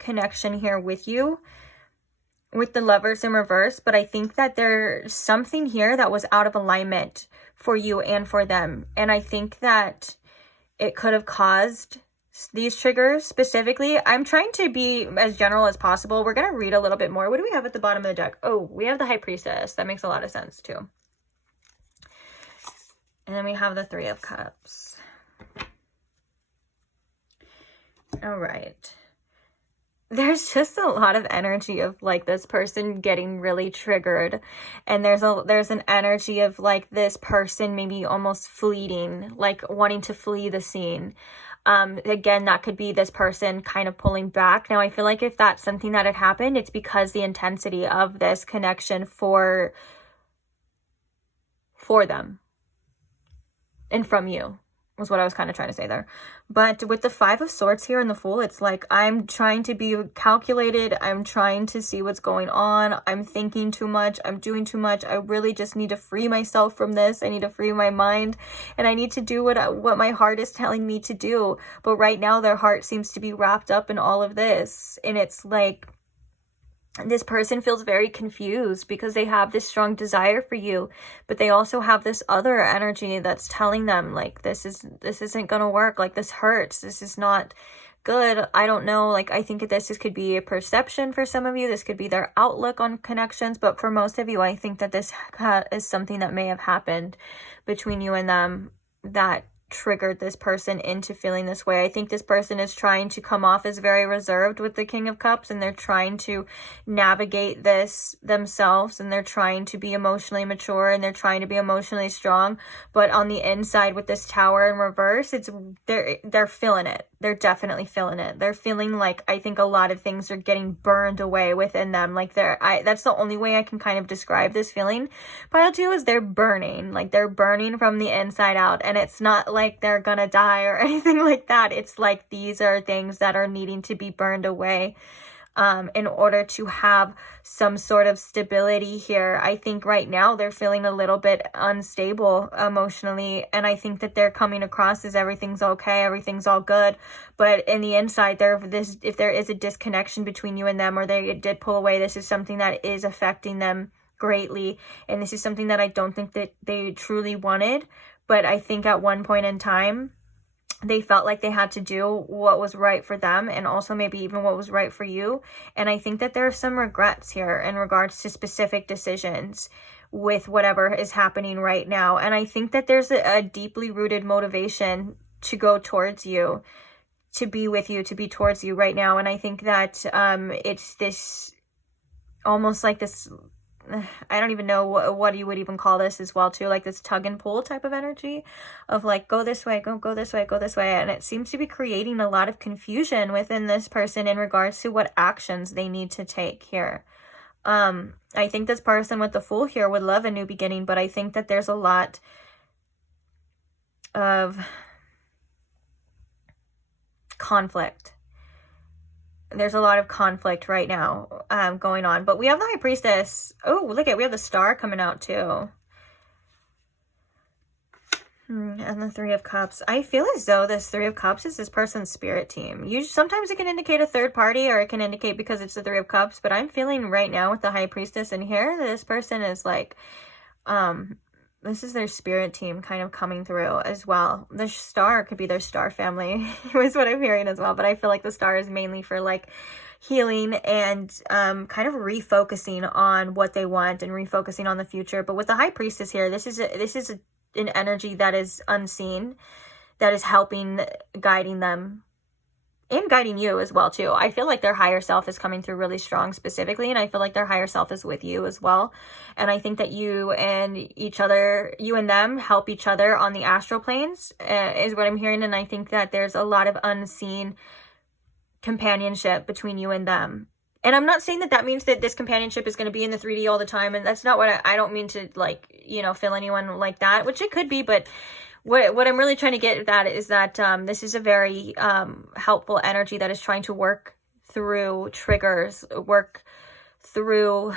connection here with you, with the Lovers in reverse, but I think that there's something here that was out of alignment for you and for them. And I think that it could have caused these triggers specifically. I'm trying to be as general as possible. We're going to read a little bit more. What do we have at the bottom of the deck? Oh, we have the High Priestess. That makes a lot of sense too. And then we have the Three of Cups. All right. There's just a lot of energy of like this person getting really triggered, and there's an energy of like this person maybe almost fleeing, like wanting to flee the scene. Again, that could be this person kind of pulling back. Now I feel like if that's something that had happened, it's because the intensity of this connection for for them and from you, was what I was kind of trying to say there. But with the Five of Swords here and the Fool, it's like, I'm trying to be calculated. I'm trying to see what's going on. I'm thinking too much. I'm doing too much. I really just need to free myself from this. I need to free my mind, and I need to do what my heart is telling me to do. But right now, their heart seems to be wrapped up in all of this. And it's like, this person feels very confused because they have this strong desire for you, but they also have this other energy that's telling them like, this isn't gonna work. Like, this hurts. This is not good. I don't know. Like, I think this could be a perception for some of you. This could be their outlook on connections. But for most of you, I think that this is something that may have happened between you and them that triggered this person into feeling this way. I think this person is trying to come off as very reserved with the King of Cups, and they're trying to navigate this themselves, and they're trying to be emotionally mature, and they're trying to be emotionally strong. But on the inside with this Tower in reverse, they're feeling it. They're definitely feeling it. They're feeling like, I think a lot of things are getting burned away within them. Like, that's the only way I can kind of describe this feeling. Pile 2 is they're burning. Like, they're burning from the inside out, and it's not like they're gonna die or anything like that. It's like these are things that are needing to be burned away in order to have some sort of stability here. I think right now they're feeling a little bit unstable emotionally, and I think that they're coming across as everything's okay, everything's all good, but in the inside, if there is a disconnection between you and them, or they did pull away, this is something that is affecting them greatly, and this is something that I don't think that they truly wanted. But I think at one point in time, they felt like they had to do what was right for them, and also maybe even what was right for you. And I think that there are some regrets here in regards to specific decisions with whatever is happening right now. And I think that there's a deeply rooted motivation to go towards you, to be with you, to be towards you right now. And I think that it's this almost like this, I don't even know what you would even call this as well too, like this tug and pull type of energy of like, go this way, go this way, go this way. And it seems to be creating a lot of confusion within this person in regards to what actions they need to take here. I think this person with the Fool here would love a new beginning, but I think that there's a lot of conflict. There's a lot of conflict right now going on. But we have the High Priestess. Oh, look at, we have the Star coming out too. And the Three of Cups. I feel as though this Three of Cups is this person's spirit team. Sometimes it can indicate a third party, or it can indicate because it's the Three of Cups. But I'm feeling right now with the High Priestess in here, this person is like, this is their spirit team kind of coming through as well. The Star could be their star family, is what I'm hearing as well. But I feel like the Star is mainly for like healing and kind of refocusing on what they want and refocusing on the future. But with the High Priestess here, this is an energy that is unseen, that is helping, guiding them, and guiding you as well too. I feel like their higher self is coming through really strong specifically, and I feel like their higher self is with you as well. And I think that you and them help each other on the astral planes, is what I'm hearing. And I think that there's a lot of unseen companionship between you and them. And I'm not saying that that means that this companionship is going to be in the 3D all the time, and that's not what I don't mean to, like, you know, feel anyone like that, which it could be. But what I'm really trying to get at that is that this is a very helpful energy that is trying to work through triggers, work through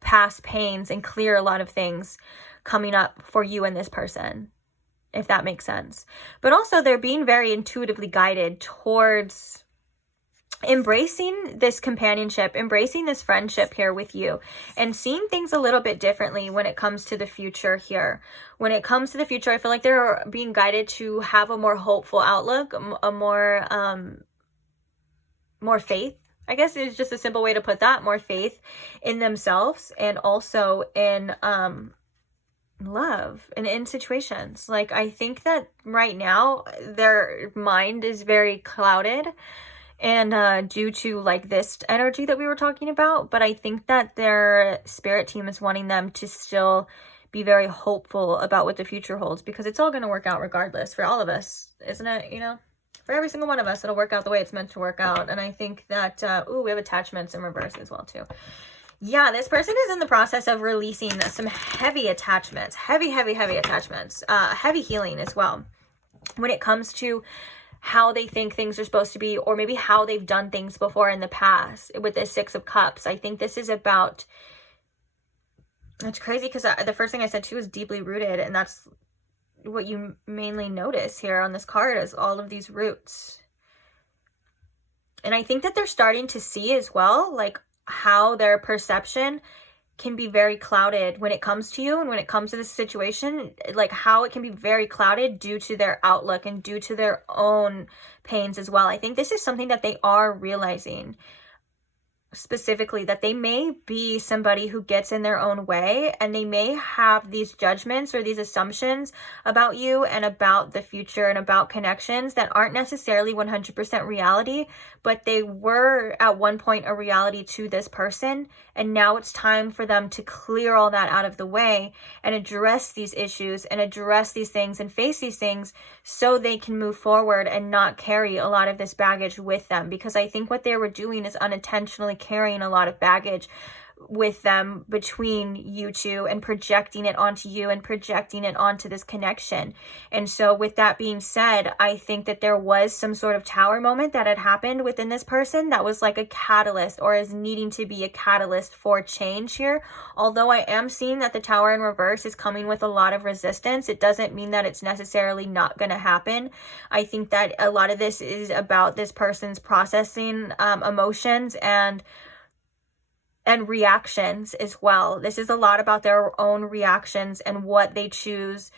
past pains, and clear a lot of things coming up for you and this person, if that makes sense. But also they're being very intuitively guided towards embracing this companionship, embracing this friendship here with you, and seeing things a little bit differently when it comes to the future here. When it comes to the future, I feel like they're being guided to have a more hopeful outlook, a more faith. I guess it's just a simple way to put that, more faith in themselves, and also in love and in situations. Like, I think that right now their mind is very clouded, and due to like this energy that we were talking about. But I think that their spirit team is wanting them to still be very hopeful about what the future holds, because it's all going to work out regardless for all of us, isn't it? You know, for every single one of us, it'll work out the way it's meant to work out. And I think that, we have attachments in reverse as well too. Yeah, this person is in the process of releasing some heavy attachments, heavy attachments, heavy healing as well. When it comes to how they think things are supposed to be, or maybe how they've done things before in the past with this Six of Cups. I think this is about, it's crazy because the first thing I said too is deeply rooted, and that's what you mainly notice here on this card is all of these roots. And I think that they're starting to see as well, like how their perception can be very clouded when it comes to you and when it comes to this situation, like how it can be very clouded due to their outlook and due to their own pains as well. I think this is something that they are realizing, specifically that they may be somebody who gets in their own way, and they may have these judgments or these assumptions about you and about the future and about connections that aren't necessarily 100% reality, but they were at one point a reality to this person, and now it's time for them to clear all that out of the way and address these issues and address these things and face these things so they can move forward and not carry a lot of this baggage with them. Because I think what they were doing is unintentionally carrying a lot of baggage with them between you two and projecting it onto you and projecting it onto this connection. And so with that being said, I think that there was some sort of tower moment that had happened within this person that was like a catalyst, or is needing to be a catalyst for change here. Although I am seeing that the tower in reverse is coming with a lot of resistance, it doesn't mean that it's necessarily not going to happen. I think that a lot of this is about this person's processing emotions and reactions as well. This is a lot about their own reactions and what they choose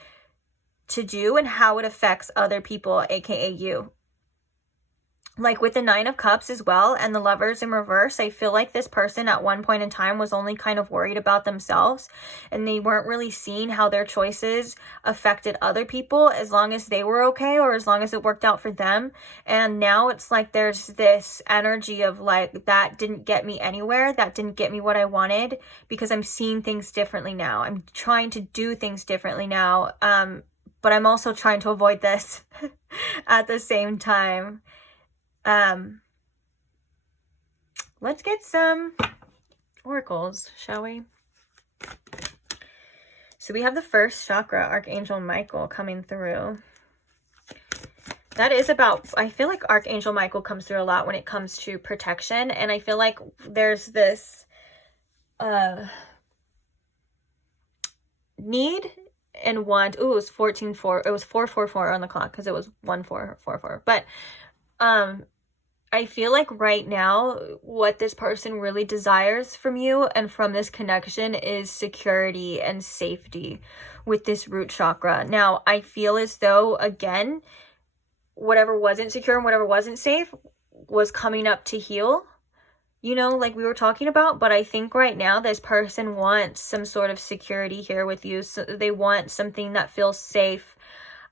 to do and how it affects other people, aka you. Like with the Nine of Cups as well and the Lovers in reverse, I feel like this person at one point in time was only kind of worried about themselves, and they weren't really seeing how their choices affected other people as long as they were okay, or as long as it worked out for them. And now it's like there's this energy of like, that didn't get me anywhere, that didn't get me what I wanted, because I'm seeing things differently now. I'm trying to do things differently now, but I'm also trying to avoid this at the same time. Let's get some oracles, shall we? So we have the first chakra, Archangel Michael, coming through. That is about, I feel like Archangel Michael comes through a lot when it comes to protection. And I feel like there's this need and want. Ooh, it was 14-4. It was 444 on the clock because it was 1444. But I feel like right now what this person really desires from you and from this connection is security and safety with this root chakra. Now, I feel as though, again, whatever wasn't secure and whatever wasn't safe was coming up to heal, you know, like we were talking about. But I think right now this person wants some sort of security here with you. So they want something that feels safe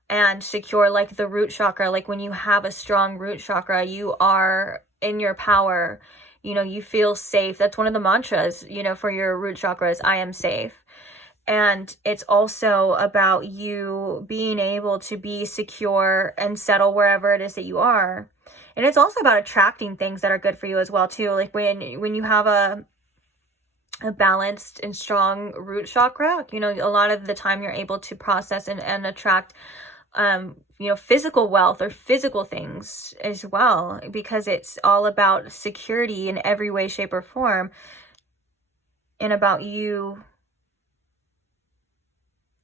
and secure, like the root chakra. Like when you have a strong root chakra, you are in your power, you know, you feel safe. That's one of the mantras, you know, for your root chakra is I am safe. And it's also about you being able to be secure and settle wherever it is that you are. And it's also about attracting things that are good for you as well too. Like when you have a balanced and strong root chakra, you know, a lot of the time you're able to process and attract you know, physical wealth or physical things as well, because it's all about security in every way, shape, or form, and about you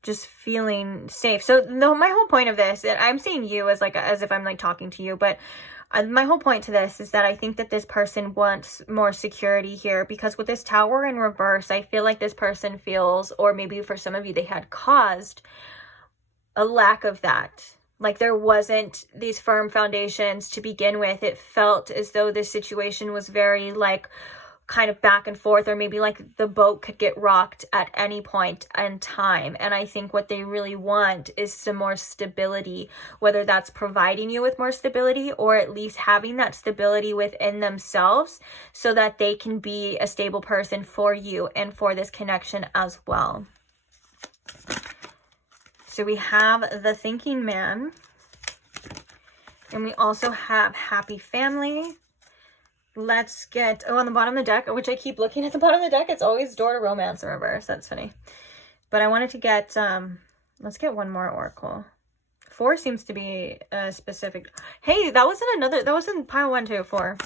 just feeling safe. So my whole point of this, and I'm seeing you as like as if I'm like talking to you, but my whole point to this is that I think that this person wants more security here, because with this tower in reverse, I feel like this person feels, or maybe for some of you, they had caused a lack of that. Like there wasn't these firm foundations to begin with. It felt as though this situation was very like kind of back and forth, or maybe like the boat could get rocked at any point in time. And I think what they really want is some more stability, whether that's providing you with more stability or at least having that stability within themselves so that they can be a stable person for you and for this connection as well. So we have the Thinking Man, and we also have Happy Family, let's get, on the bottom of the deck, which I keep looking at the bottom of the deck, it's always door to romance in reverse. That's funny. But I wanted to get, let's get one more oracle. 4 seems to be a specific, hey, that wasn't pile 1, 2, 4.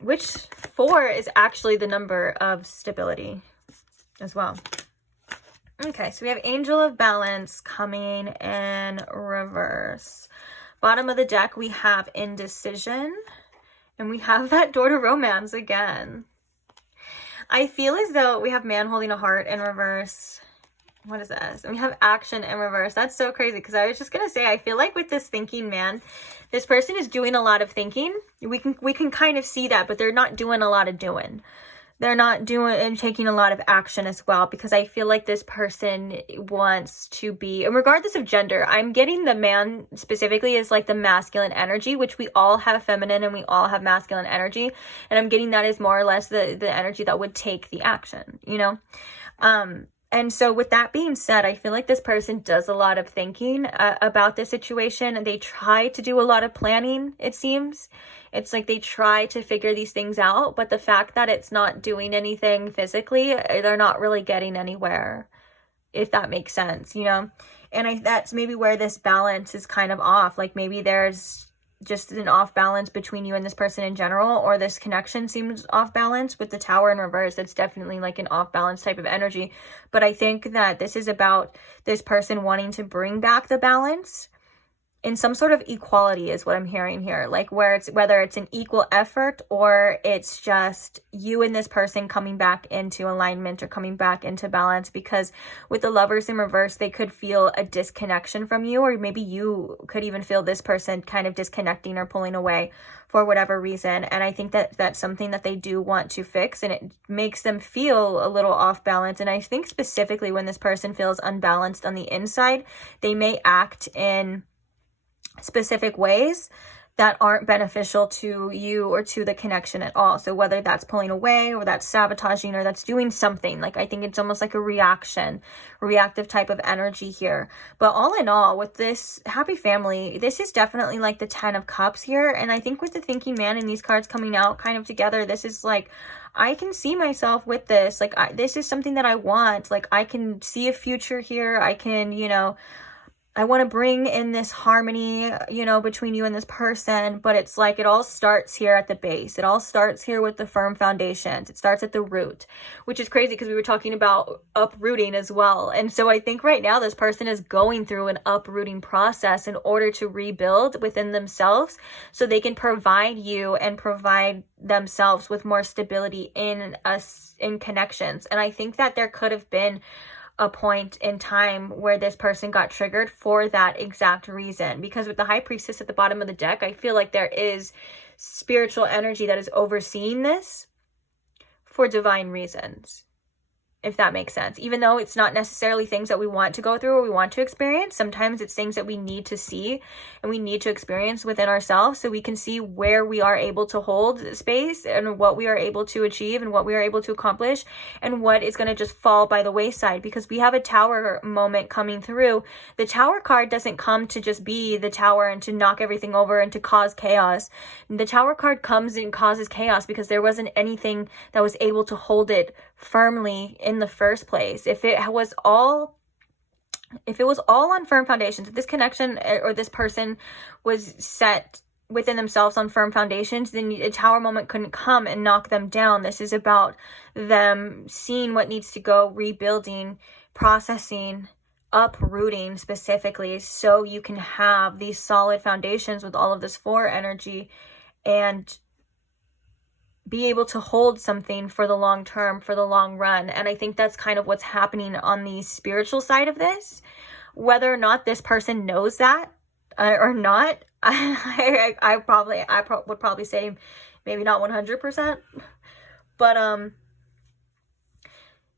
Which 4 is actually the number of stability as well. Okay, so we have Angel of Balance coming in reverse. Bottom of the deck, we have Indecision. And we have that door to romance again. I feel as though we have Man holding a heart in reverse. What is this? And we have Action in reverse. That's so crazy, because I was just going to say, I feel like with this thinking man, this person is doing a lot of thinking. We can kind of see that, but they're not doing a lot of doing. They're not doing and taking a lot of action as well, because I feel like this person wants to be, and regardless of gender, I'm getting the man specifically as like the masculine energy, which we all have feminine and we all have masculine energy. And I'm getting that as more or less the energy that would take the action, you know? And so with that being said, I feel like this person does a lot of thinking about the situation, and they try to do a lot of planning, it seems. It's like they try to figure these things out, but the fact that it's not doing anything physically, they're not really getting anywhere, if that makes sense, you know? And that's maybe where this balance is kind of off. Like maybe there's just an off balance between you and this person in general, or this connection seems off balance. With the Tower in reverse, it's definitely like an off balance type of energy. But I think that this is about this person wanting to bring back the balance in some sort of equality is what I'm hearing here. Like whether it's an equal effort, or it's just you and this person coming back into alignment or coming back into balance. Because with the Lovers in reverse, they could feel a disconnection from you, or maybe you could even feel this person kind of disconnecting or pulling away for whatever reason. And I think that that's something that they do want to fix, and it makes them feel a little off balance. And I think specifically when this person feels unbalanced on the inside, they may act in specific ways that aren't beneficial to you or to the connection at all. So whether that's pulling away, or that's sabotaging, or that's doing something, like I think it's almost like a reactive type of energy here. But all in all, with this happy family, this is definitely like the 10 of Cups here. And I think with the thinking man and these cards coming out kind of together, this is like, I can see myself with this. Like this is something that I want. Like I can see a future here. I can, you know, I want to bring in this harmony, you know, between you and this person. But it's like it all starts here at the base. It all starts here with the firm foundations. It starts at the root, which is crazy because we were talking about uprooting as well. And so I think right now this person is going through an uprooting process in order to rebuild within themselves, so they can provide you and provide themselves with more stability in connections. And I think that there could have been a point in time where this person got triggered for that exact reason. Because with the High Priestess at the bottom of the deck, I feel like there is spiritual energy that is overseeing this for divine reasons, if that makes sense. Even though it's not necessarily things that we want to go through or we want to experience, sometimes it's things that we need to see and we need to experience within ourselves, so we can see where we are able to hold space and what we are able to achieve and what we are able to accomplish, and what is going to just fall by the wayside. Because we have a Tower moment coming through. The Tower card doesn't come to just be the Tower and to knock everything over and to cause chaos. The Tower card comes and causes chaos because there wasn't anything that was able to hold it firmly in the first place. If it was all on firm foundations, if this connection or this person was set within themselves on firm foundations, then a Tower moment couldn't come and knock them down. This is about them seeing what needs to go, rebuilding, processing, uprooting specifically, so you can have these solid foundations with all of this 4 energy and be able to hold something for the long term, for the long run. And I think that's kind of what's happening on the spiritual side of this. Whether or not this person knows that or not, I would probably say maybe not 100%. But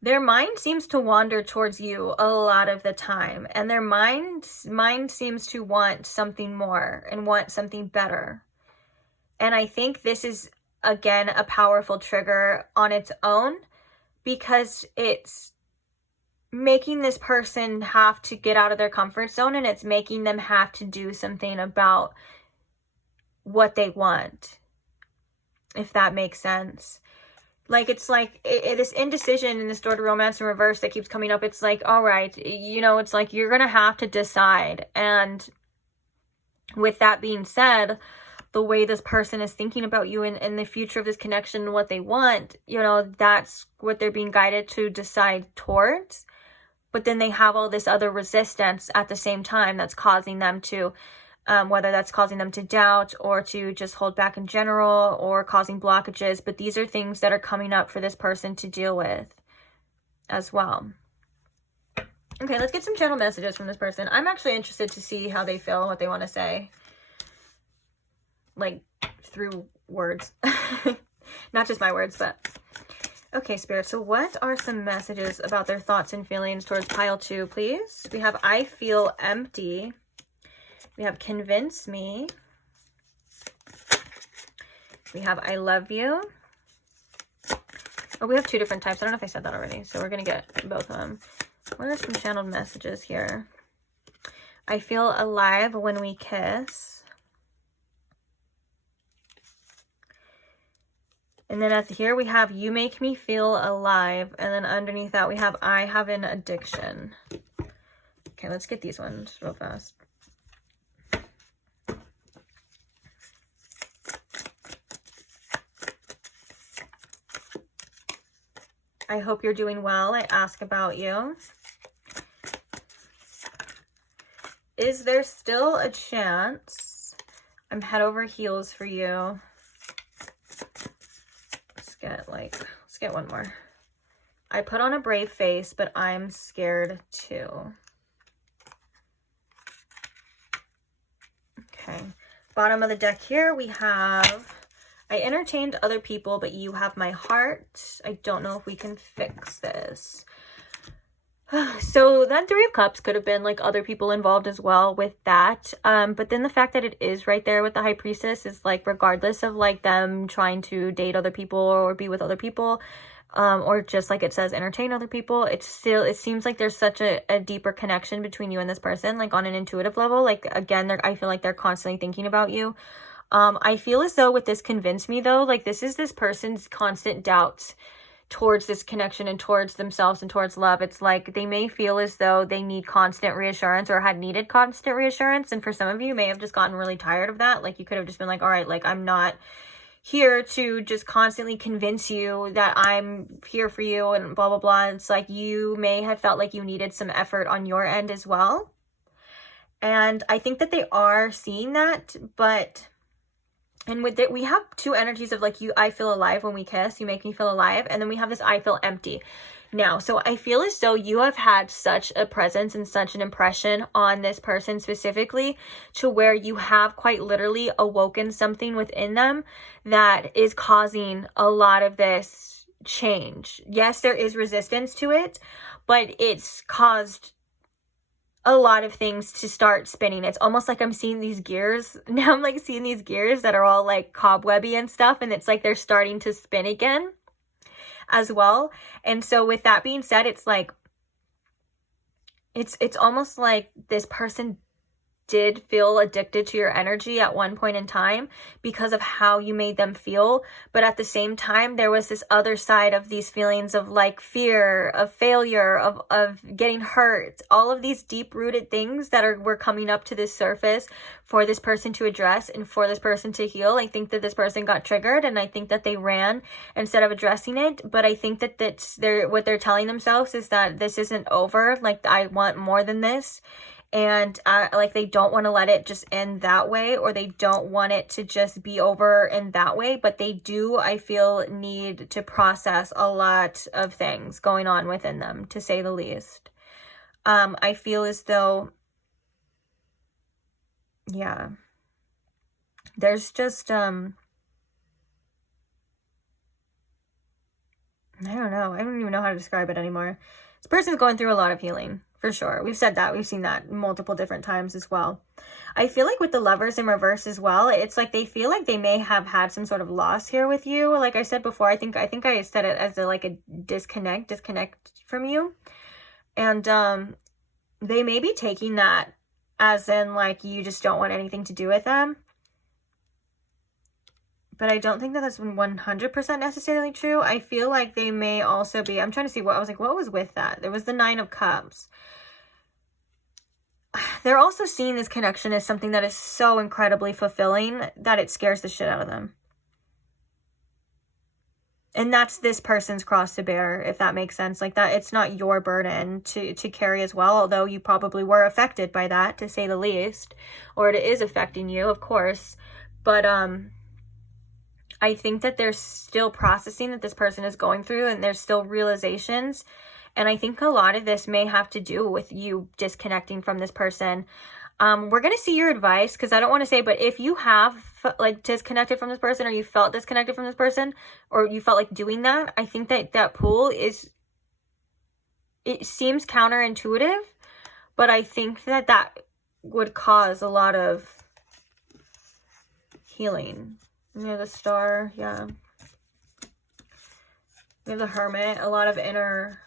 their mind seems to wander towards you a lot of the time, and their mind seems to want something more and want something better. And I think this is, again, a powerful trigger on its own, because it's making this person have to get out of their comfort zone, and it's making them have to do something about what they want. if that makes sense. Like, it's like this indecision in this door to romance in reverse that keeps coming up. It's like, all right, you know, it's like you're gonna have to decide. And with that being said, the way this person is thinking about you and the future of this connection and what they want, you know, that's what they're being guided to decide towards. But then they have all this other resistance at the same time that's causing them to, whether that's causing them to doubt or to just hold back in general or causing blockages. But these are things that are coming up for this person to deal with as well. Okay, let's get some channel messages from this person. I'm actually interested to see how they feel, what they want to say. Like, through words. Not just my words, but... Okay, Spirit, so what are some messages about their thoughts and feelings towards pile 2, please? We have I feel empty. We have convince me. We have I love you. Oh, we have 2 different types. I don't know if I said that already, so we're going to get both of them. What are some channeled messages here? I feel alive when we kiss. And then at here we have you make me feel alive. And then underneath that we have I have an addiction. Okay, let's get these ones real fast. I hope you're doing well. I ask about you. Is there still a chance? I'm head over heels for you. Let's get one more. I put on a brave face, but I'm scared too. Okay. Bottom of the deck here, we have I entertained other people, but you have my heart. I don't know if we can fix this. So that 3 of Cups could have been like other people involved as well with that. But then the fact that it is right there with the High Priestess is like, regardless of like them trying to date other people or be with other people, or just like it says, entertain other people, it seems like there's such a deeper connection between you and this person, like on an intuitive level. Like, again, I feel like they're constantly thinking about you. I feel as though with this convince me though, like this is this person's constant doubts towards this connection and towards themselves and towards love. It's like they may feel as though they need constant reassurance or had needed constant reassurance. And for some of you may have just gotten really tired of that. Like you could have just been like, all right, like I'm not here to just constantly convince you that I'm here for you and blah, blah, blah. It's like you may have felt like you needed some effort on your end as well. And I think that they are seeing that, but... And with it, we have 2 energies of like I feel alive when we kiss, you make me feel alive. And then we have this I feel empty now. So I feel as though you have had such a presence and such an impression on this person specifically to where you have quite literally awoken something within them that is causing a lot of this change. Yes, there is resistance to it, but it's caused a lot of things to start spinning. It's almost like I'm seeing these gears. Now I'm like seeing these gears that are all like cobwebby and stuff. And it's like they're starting to spin again as well. And so with that being said, it's like, it's almost like this person did feel addicted to your energy at one point in time because of how you made them feel. But at the same time, there was this other side of these feelings of like fear, of failure, of getting hurt, all of these deep rooted things that were coming up to this surface for this person to address and for this person to heal. I think that this person got triggered and I think that they ran instead of addressing it. But I think that what they're telling themselves is that this isn't over. Like, I want more than this. And like they don't want to let it just end that way, or they don't want it to just be over in that way. But they do, I feel, need to process a lot of things going on within them, to say the least. I feel as though, yeah, there's just, I don't know. I don't even know how to describe it anymore. This person's going through a lot of healing. For sure. We've said that. We've seen that multiple different times as well. I feel like with the Lovers in reverse as well, it's like they feel like they may have had some sort of loss here with you. Like I said before, I think I said it as a disconnect from you. And they may be taking that as in like you just don't want anything to do with them. but I don't think that that's 100% necessarily true. I feel like they may also be, I'm trying to see what, I was like, what was with that? There was the 9 of Cups. They're also seeing this connection as something that is so incredibly fulfilling that it scares the shit out of them. And that's this person's cross to bear, if that makes sense. Like that, it's not your burden to carry as well, although you probably were affected by that, to say the least. Or it is affecting you, of course. But I think that there's still processing that this person is going through, and there's still realizations. And I think a lot of this may have to do with you disconnecting from this person. We're going to see your advice, because I don't want to say, but if you have like disconnected from this person, or you felt disconnected from this person, or you felt like doing that, I think that that pull is, it seems counterintuitive, but I think that that would cause a lot of healing. We have the Star, yeah. We have the Hermit, a lot of inner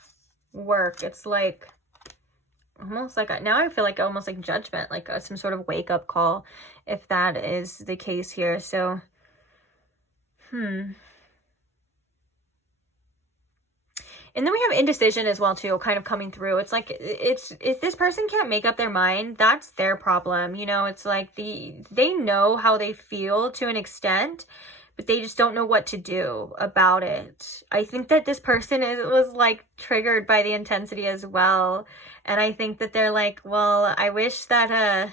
work. It's like almost like, now I feel like almost like judgment, like some sort of wake-up call, if that is the case here. So and then we have indecision as well too, kind of coming through. It's like, it's, if this person can't make up their mind, that's their problem. You know, it's like they know how they feel to an extent, but they just don't know what to do about it. I think that this person was like triggered by the intensity as well. And I think that they're like, well, I wish that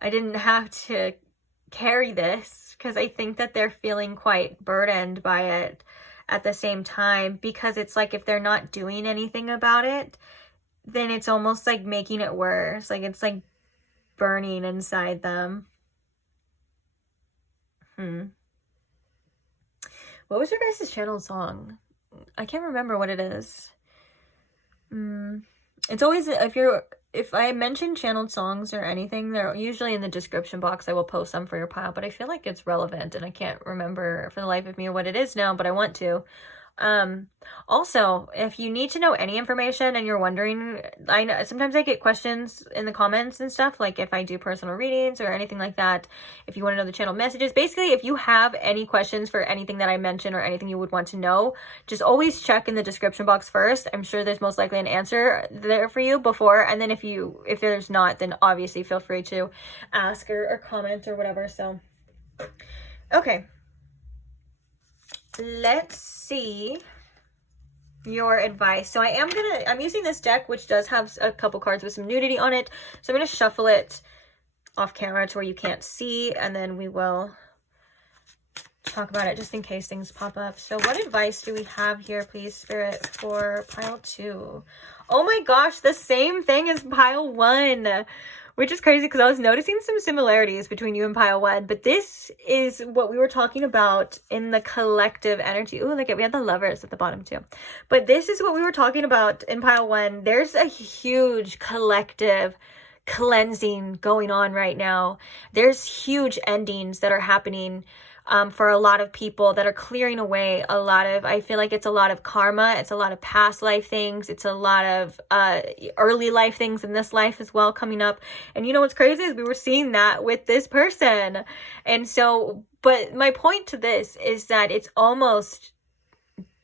I didn't have to carry this, because I think that they're feeling quite burdened by it at the same time, because it's like, if they're not doing anything about it, then it's almost like making it worse. Like it's like burning inside them. What was your guys' channel song? I can't remember what it is. It's always, if I mention channeled songs or anything, they're usually in the description box. I will post them for your pile, but I feel like it's relevant, and I can't remember for the life of me what it is now, but I want to. Also, if you need to know any information and you're wondering, I know sometimes I get questions in the comments and stuff, like if I do personal readings or anything like that, if you want to know the channel messages, basically, if you have any questions for anything that I mentioned or anything you would want to know, just always check in the description box first. I'm sure there's most likely an answer there for you before, and then if there's not, then obviously feel free to ask or comment or whatever. So okay, let's see your advice. So I'm using this deck, which does have a couple cards with some nudity on it. So I'm going to shuffle it off camera to where you can't see, and then we will talk about it just in case things pop up. So what advice do we have here, please, Spirit, for pile 2? Oh my gosh, the same thing as pile 1. Which is crazy, because I was noticing some similarities between you and pile 1. But this is what we were talking about in the collective energy. Ooh, look at, we have the Lovers at the bottom too. But this is what we were talking about in pile 1. There's a huge collective cleansing going on right now. There's huge endings that are happening for a lot of people, that are clearing away a lot of, I feel like it's a lot of karma, it's a lot of past life things, it's a lot of early life things in this life as well coming up. And you know what's crazy is we were seeing that with this person. And so, but my point to this is that it's almost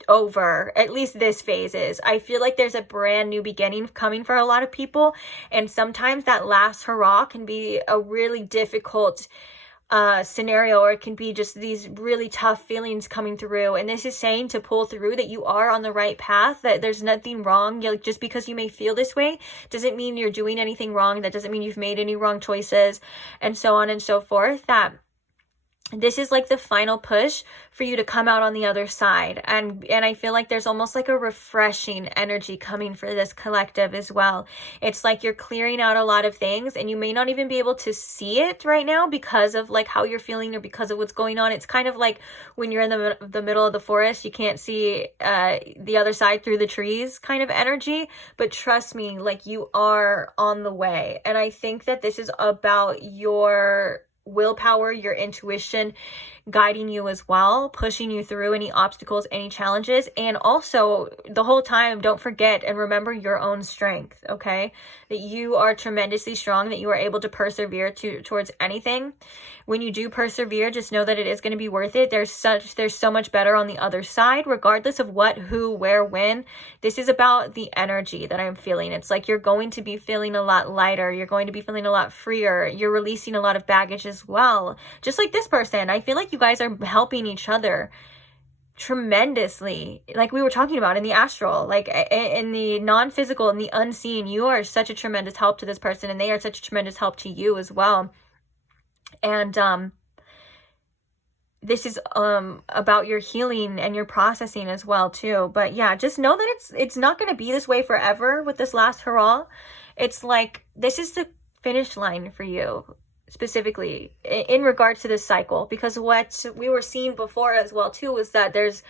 over, at least this phase is. I feel like there's a brand new beginning coming for a lot of people, and sometimes that last hurrah can be a really difficult scenario, or it can be just these really tough feelings coming through. And this is saying to pull through, that you are on the right path, that there's nothing wrong. Like, just because you may feel this way doesn't mean you're doing anything wrong. That doesn't mean you've made any wrong choices, and so on and so forth. That this is like the final push for you to come out on the other side. And I feel like there's almost like a refreshing energy coming for this collective as well. It's like you're clearing out a lot of things, and you may not even be able to see it right now because of like how you're feeling or because of what's going on. It's kind of like when you're in the middle of the forest, you can't see the other side through the trees kind of energy. But trust me, like, you are on the way. And I think that this is about your willpower, your intuition, guiding you as well, pushing you through any obstacles, any challenges. And also the whole time, don't forget and remember your own strength, okay? That you are tremendously strong, that you are able to persevere towards anything. When you do persevere, just know that it is going to be worth it. There's so much better on the other side, regardless of what, who, where, when. This is about the energy that I'm feeling. It's like you're going to be feeling a lot lighter. You're going to be feeling a lot freer. You're releasing a lot of baggage as well. Just like this person, I feel like you guys are helping each other tremendously, like we were talking about in the astral, like in the non-physical, in the unseen. You are such a tremendous help to this person, and they are such a tremendous help to you as well. And this is about your healing and your processing as well too. But yeah, just know that it's not going to be this way forever with this last hurrah. It's like this is the finish line for you, specifically in regards to this cycle, because what we were seeing before as well too was that there's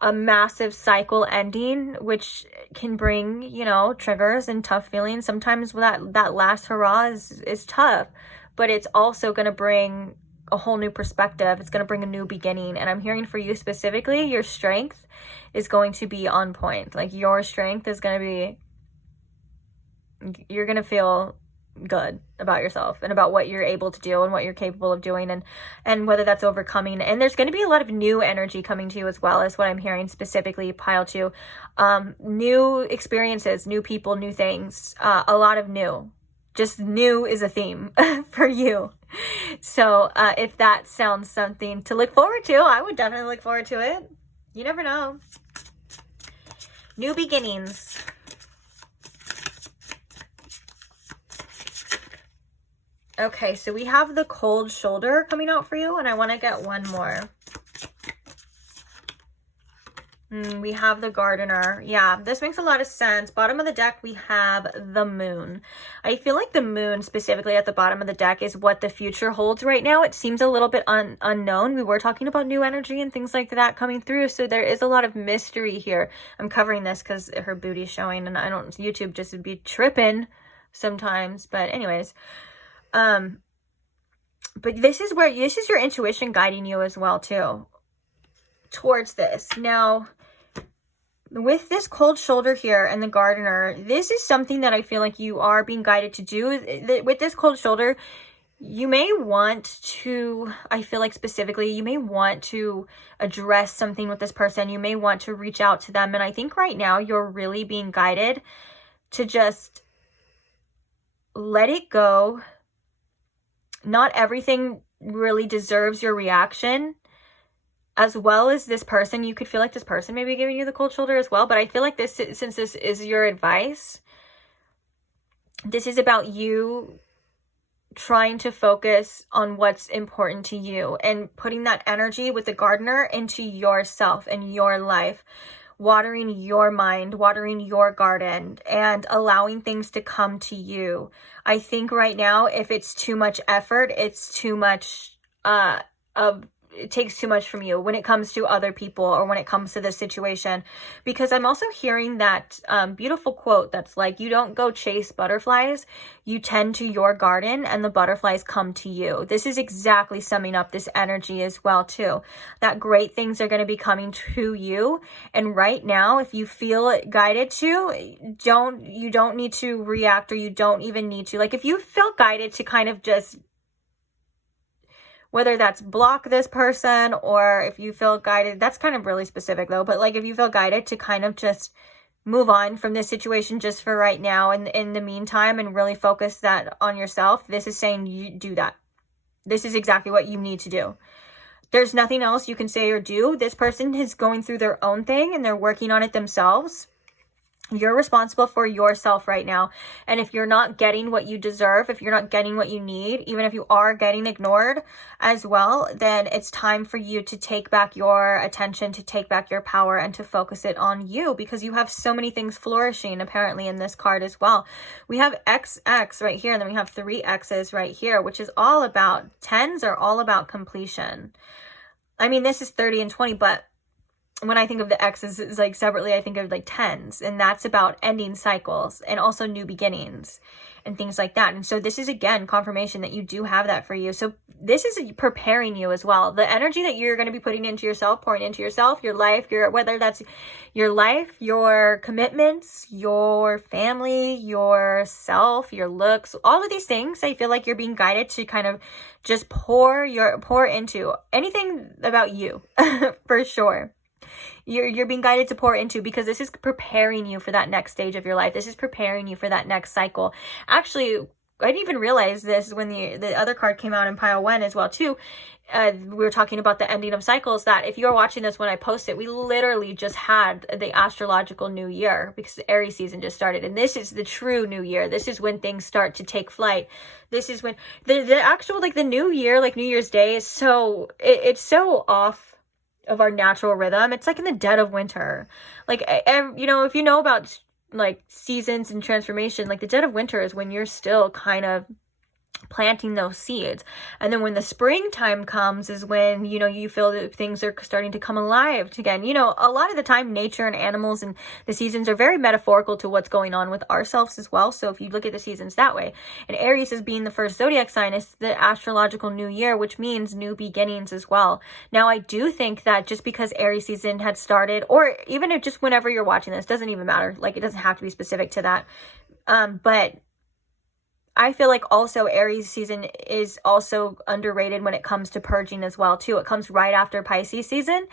a massive cycle ending, which can bring, you know, triggers and tough feelings. Sometimes that last hurrah is tough, but it's also going to bring a whole new perspective. It's going to bring a new beginning. And I'm hearing for you specifically, your strength is going to be on point. Like your strength is going to be, you're going to feel good about yourself and about what you're able to do and what you're capable of doing, and whether that's overcoming. And there's going to be a lot of new energy coming to you as well, as what I'm hearing specifically, pile 2. New experiences, new people, new things, a lot of new. Just new is a theme for you. So if that sounds something to look forward to, I would definitely look forward to it. You never know. New beginnings. Okay, so we have the cold shoulder coming out for you, and I want to get one more. We have the gardener. Yeah, this makes a lot of sense. Bottom of the deck, we have the moon. I feel like the moon specifically at the bottom of the deck is what the future holds right now. It seems a little bit unknown. We were talking about new energy and things like that coming through, so there is a lot of mystery here. I'm covering this because her booty's showing, and YouTube just would be tripping sometimes. But anyways, but this is your intuition guiding you as well too towards this. Now, with this cold shoulder here and the gardener, this is something that I feel like you are being guided to do. With this cold shoulder, you may want to, I feel like specifically, you may want to address something with this person. You may want to reach out to them. And I think right now you're really being guided to just let it go. Not everything really deserves your reaction. As well as this person, you could feel like this person may be giving you the cold shoulder as well. But I feel like this, since this is your advice, this is about you trying to focus on what's important to you and putting that energy with the gardener into yourself and your life, watering your mind, watering your garden, and allowing things to come to you. I think right now, if it's too much effort, it's too much it takes too much from you when it comes to other people or when it comes to this situation. Because I'm also hearing that beautiful quote that's like, you don't go chase butterflies, you tend to your garden and the butterflies come to you. This is exactly summing up this energy as well too, that great things are going to be coming to you. And right now, if you feel guided to, you don't need to react, or you don't even need to, like, if you feel guided to kind of just, whether that's block this person, or if you feel guided, that's kind of really specific though, but like if you feel guided to kind of just move on from this situation just for right now and in the meantime, and really focus that on yourself, this is saying you do that. This is exactly what you need to do. There's nothing else you can say or do. This person is going through their own thing and they're working on it themselves. You're responsible for yourself right now. And if you're not getting what you deserve, if you're not getting what you need, even if you are getting ignored as well, then it's time for you to take back your attention, to take back your power, and to focus it on you, because you have so many things flourishing apparently in this card as well. We have XX right here, and then we have 3 X's right here, which is all about, 10s are all about completion. I mean, this is 30 and 20, but when I think of the X's is like separately, I think of like 10s, and that's about ending cycles and also new beginnings and things like that. And so this is again confirmation that you do have that for you. So this is preparing you as well. The energy that you're going to be putting into yourself, pouring into yourself, your life, whether that's your life, your commitments, your family, yourself, your looks, all of these things, I feel like you're being guided to kind of just pour into anything about you for sure. You're being guided to pour into, because this is preparing you for that next stage of your life. This is preparing you for that next cycle. Actually, I didn't even realize this when the other card came out in pile 1 as well too. We were talking about the ending of cycles, that if you're watching this when I post it, we literally just had the astrological new year, because the Aries season just started, and this is the true new year. This is when things start to take flight. This is when the actual, like, the new year, like New Year's Day, is so it's so off of our natural rhythm. It's like in the dead of winter. Like, you know, if you know about like seasons and transformation, like the dead of winter is when you're still kind of planting those seeds. And then when the springtime comes is when, you know, you feel that things are starting to come alive again. You know, a lot of the time nature and animals and the seasons are very metaphorical to what's going on with ourselves as well. So if you look at the seasons that way, and Aries as being the first zodiac sign, is the astrological new year, which means new beginnings as well. Now, I do think that just because Aries season had started, or even if just whenever you're watching this, doesn't even matter. Like, it doesn't have to be specific to that. But I feel like also Aries season is also underrated when it comes to purging as well too. It comes right after Pisces season.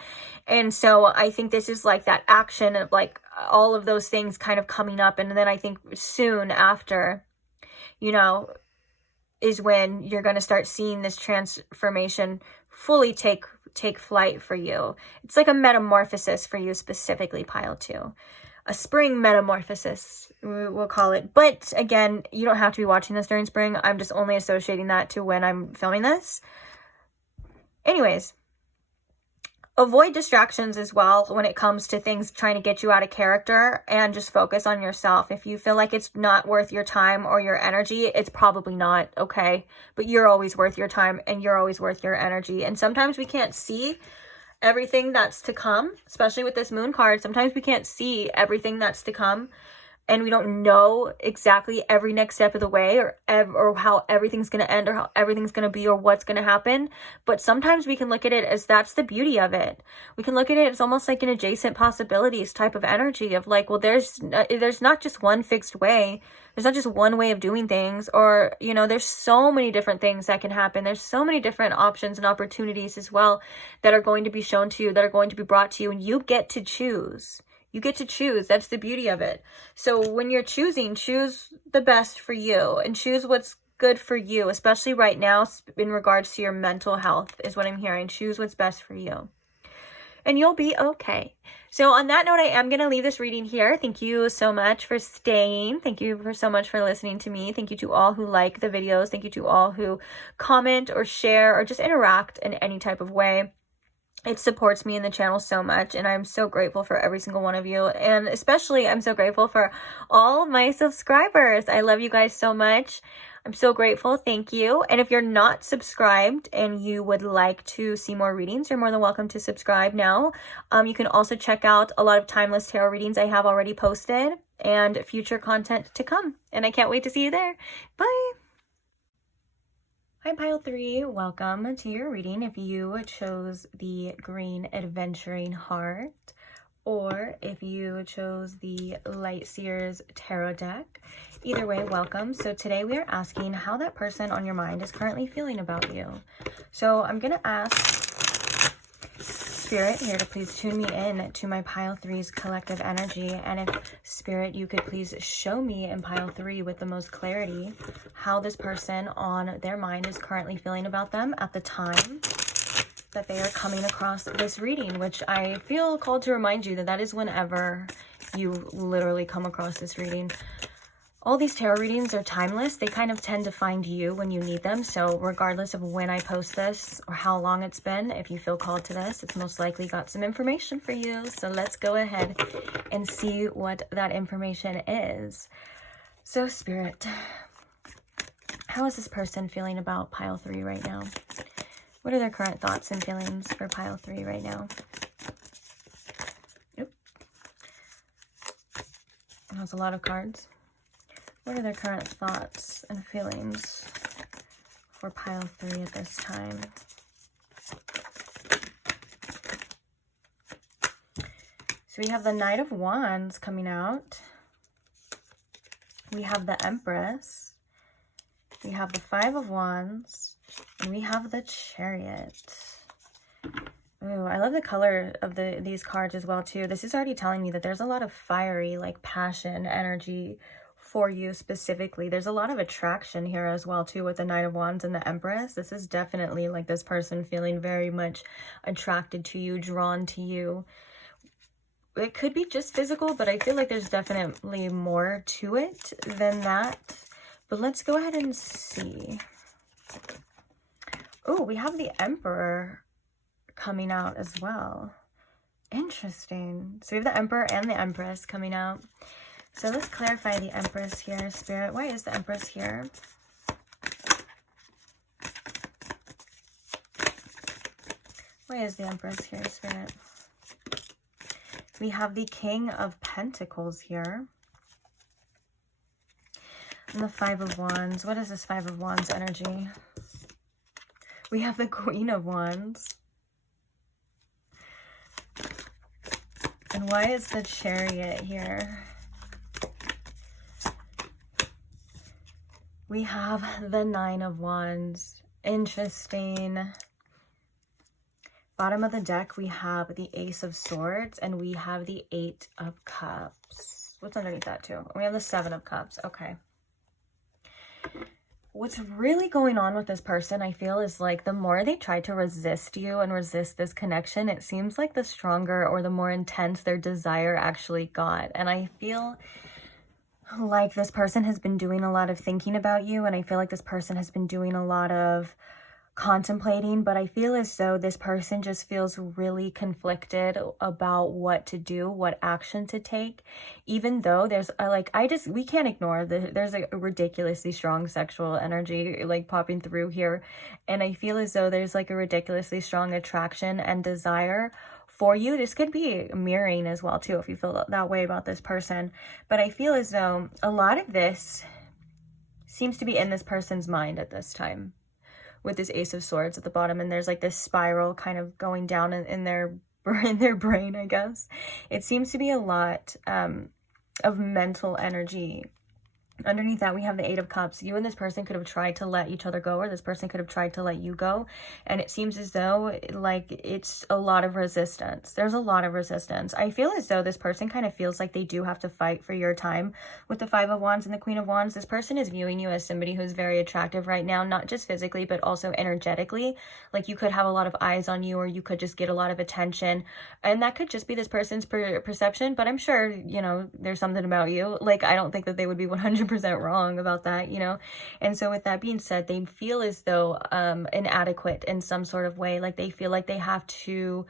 And so I think this is like that action of like all of those things kind of coming up. And then I think soon after, you know, is when you're going to start seeing this transformation fully take flight for you. It's like a metamorphosis for you, specifically pile 2. A spring metamorphosis, we'll call it. But again, you don't have to be watching this during spring. I'm just only associating that to when I'm filming this. Anyways, avoid distractions as well when it comes to things trying to get you out of character, and just focus on yourself. If you feel like it's not worth your time or your energy, it's probably not, okay? But you're always worth your time, and you're always worth your energy. And sometimes we can't see everything that's to come, especially with this moon card. Sometimes we can't see everything that's to come, and we don't know exactly every next step of the way, or how everything's going to end, or how everything's going to be, or what's going to happen. But sometimes we can look at it as, that's the beauty of it. We can look at it as almost like an adjacent possibilities type of energy of like, well, there's not just one fixed way. There's not just one way of doing things, or, you know, there's so many different things that can happen. There's so many different options and opportunities as well that are going to be shown to you, that are going to be brought to you, and you get to choose. You get to choose. That's the beauty of it. So when you're choosing, choose the best for you, and choose what's good for you, especially right now in regards to your mental health is what I'm hearing. Choose what's best for you, and you'll be okay. So on that note, I am going to leave this reading here. Thank you so much for staying. Thank you so much for listening to me. Thank you to all who like the videos. Thank you to all who comment or share or just interact in any type of way. It supports me in the channel so much, and I'm so grateful for every single one of you. And especially, I'm so grateful for all my subscribers. I love you guys so much. I'm so grateful. Thank you. And if you're not subscribed and you would like to see more readings, you're more than welcome to subscribe now. You can also check out a lot of timeless tarot readings I have already posted, and future content to come. And I can't wait to see you there. Bye. Hi pile 3, welcome to your reading. If you chose the green adventuring heart, or if you chose the light seers tarot deck, either way, welcome. So today we are asking how that person on your mind is currently feeling about you. So I'm going to ask Spirit here to please tune me in to my pile 3's collective energy. And if Spirit, you could please show me in pile 3 with the most clarity how this person on their mind is currently feeling about them at the time that they are coming across this reading, which I feel called to remind you that that is whenever you literally come across this reading. All these tarot readings are timeless. They kind of tend to find you when you need them. So regardless of when I post this or how long it's been, if you feel called to this, it's most likely got some information for you. So let's go ahead and see what that information is. So Spirit, how is this person feeling about pile 3 right now? What are their current thoughts and feelings for pile 3 right now? That's a lot of cards. What are their current thoughts and feelings for pile 3 at this time? So we have the Knight of Wands coming out. We have the Empress. We have the 5 of Wands. And we have the Chariot. Ooh, I love the color of these cards as well too. This is already telling me that there's a lot of fiery, like, passion, energy for you specifically. There's a lot of attraction here as well too with the Knight of Wands and the Empress. This is definitely like this person feeling very much attracted to you, drawn to you. It could be just physical, but I feel like there's definitely more to it than that. But let's go ahead and see. Oh, we have the Emperor coming out as well. Interesting. So we have the Emperor and the Empress coming out. So let's clarify the Empress here, Spirit. Why is the Empress here? Why is the Empress here, Spirit? We have the King of Pentacles here. And the 5 of Wands. What is this 5 of Wands energy? We have the Queen of Wands. And why is the Chariot here? We have the 9 of Wands. Interesting. Bottom of the deck, we have the Ace of Swords, and we have the 8 of Cups. What's underneath that too? We have the 7 of Cups. Okay. What's really going on with this person, I feel, is like the more they try to resist you and resist this connection, it seems like the stronger or the more intense their desire actually got. And I feel like this person has been doing a lot of thinking about you, and I feel like this person has been doing a lot of contemplating, but I feel as though this person just feels really conflicted about what to do, what action to take, even though there's we can't ignore there's a ridiculously strong sexual energy like popping through here, and I feel as though there's like a ridiculously strong attraction and desire for you. This could be mirroring as well too if you feel that way about this person, but I feel as though a lot of this seems to be in this person's mind at this time, with this Ace of Swords at the bottom, and there's like this spiral kind of going down in their brain, I guess. It seems to be a lot of mental energy. Underneath that, we have the 8 of Cups. You and this person could have tried to let each other go, or this person could have tried to let you go. And it seems as though like it's a lot of resistance. There's a lot of resistance. I feel as though this person kind of feels like they do have to fight for your time. With the 5 of Wands and the Queen of Wands, this person is viewing you as somebody who's very attractive right now, not just physically, but also energetically. Like you could have a lot of eyes on you, or you could just get a lot of attention. And that could just be this person's perception, but I'm sure, you know, there's something about you. Like, I don't think that they would be 100% wrong about that, you know. And so with that being said, they feel as though inadequate in some sort of way. Like they feel like they have to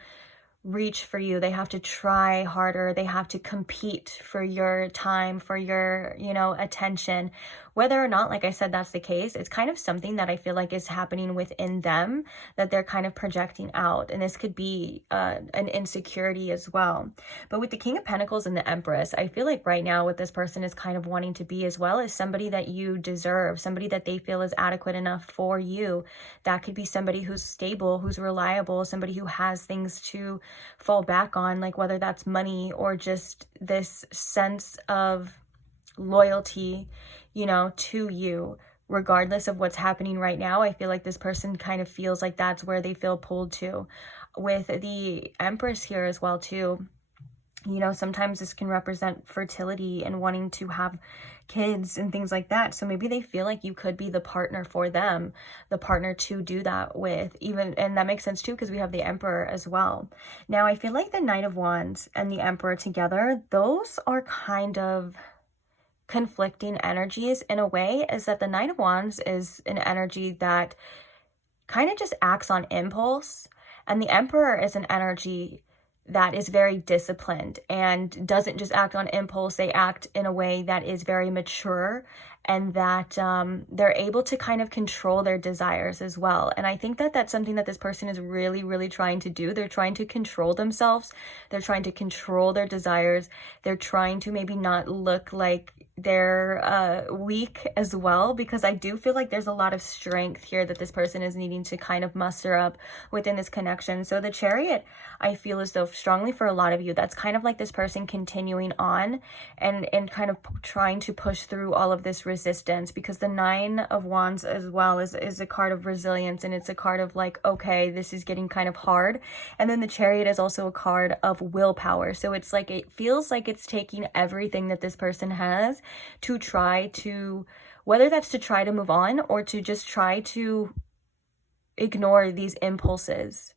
reach for you, they have to try harder, they have to compete for your time, for your, you know, attention. Whether or not, like I said, that's the case, it's kind of something that I feel like is happening within them that they're kind of projecting out. And this could be an insecurity as well. But with the King of Pentacles and the Empress, I feel like right now what this person is kind of wanting to be as well is somebody that you deserve, somebody that they feel is adequate enough for you. That could be somebody who's stable, who's reliable, somebody who has things to fall back on, like whether that's money or just this sense of loyalty, you know, to you, regardless of what's happening right now. I feel like this person kind of feels like that's where they feel pulled to. With the Empress here as well too, you know, sometimes this can represent fertility and wanting to have kids and things like that. So maybe they feel like you could be the partner for them, the partner to do that with, even, and that makes sense too, because we have the Emperor as well. Now, I feel like the Knight of Wands and the Emperor together, those are kind of conflicting energies in a way, is that the Knight of Wands is an energy that kind of just acts on impulse, and the Emperor is an energy that is very disciplined and doesn't just act on impulse. They act in a way that is very mature, and that they're able to kind of control their desires as well. And I think that that's something that this person is really, really trying to do. They're trying to control themselves. They're trying to control their desires. They're trying to maybe not look like they're weak as well, because I do feel like there's a lot of strength here that this person is needing to kind of muster up within this connection. So the Chariot, I feel as though strongly for a lot of you, that's kind of like this person continuing on and kind of trying to push through all of this resistance, because the Nine of Wands as well is a card of resilience, and it's a card of like, okay, this is getting kind of hard. And then the Chariot is also a card of willpower. So it's like, it feels like it's taking everything that this person has to try to, whether that's to try to move on or to just try to ignore these impulses.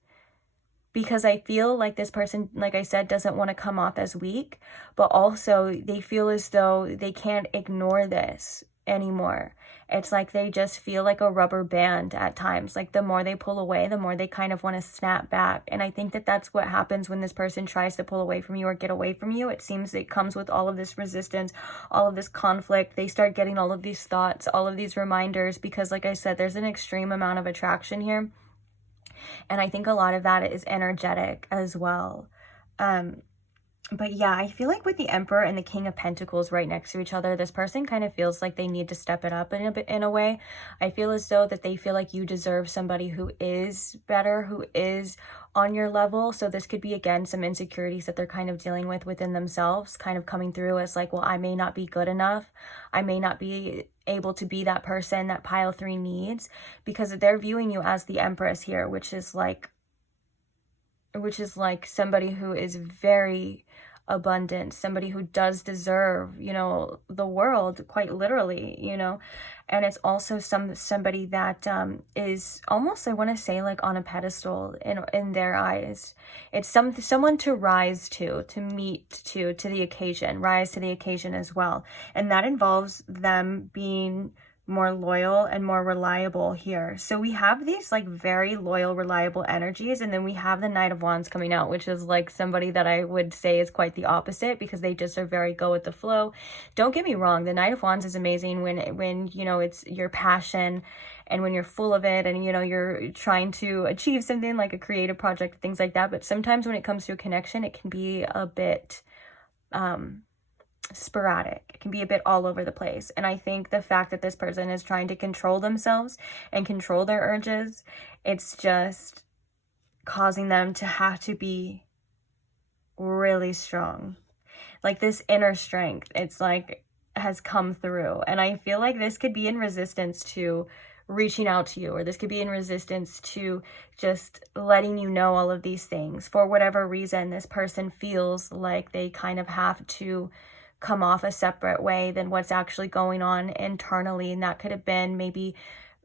Because I feel like this person, like I said, doesn't want to come off as weak, but also they feel as though they can't ignore this anymore. It's like they just feel like a rubber band at times. Like the more they pull away, the more they kind of want to snap back. And I think that that's what happens when this person tries to pull away from you or get away from you. It seems it comes with all of this resistance, all of this conflict. They start getting all of these thoughts, all of these reminders, because like I said, there's an extreme amount of attraction here. And I think a lot of that is energetic as well. But yeah, I feel like with the Emperor and the King of Pentacles right next to each other, this person kind of feels like they need to step it up in a way. I feel as though that they feel like you deserve somebody who is better, who is on your level. So this could be, again, some insecurities that they're kind of dealing with within themselves, kind of coming through as like, well, I may not be good enough. I may not be able to be that person that pile 3 needs, because they're viewing you as the Empress here, which is like somebody who is very abundant, somebody who does deserve, you know, the world, quite literally, you know. And it's also somebody that is almost, I want to say, like on a pedestal in their eyes. It's someone to rise to meet to the occasion, rise to the occasion as well. And that involves them being more loyal and more reliable here. So we have these like very loyal, reliable energies, and then we have the Knight of Wands coming out, which is like somebody that I would say is quite the opposite, because they just are very go with the flow. Don't get me wrong, the Knight of Wands is amazing when you know, it's your passion and when you're full of it and, you know, you're trying to achieve something like a creative project, things like that. But sometimes when it comes to a connection, it can be a bit sporadic. It can be a bit all over the place. And I think the fact that this person is trying to control themselves and control their urges, it's just causing them to have to be really strong. Like this inner strength, it's like has come through. And I feel like this could be in resistance to reaching out to you, or this could be in resistance to just letting you know all of these things. For whatever reason, this person feels like they kind of have to come off a separate way than what's actually going on internally. And that could have been maybe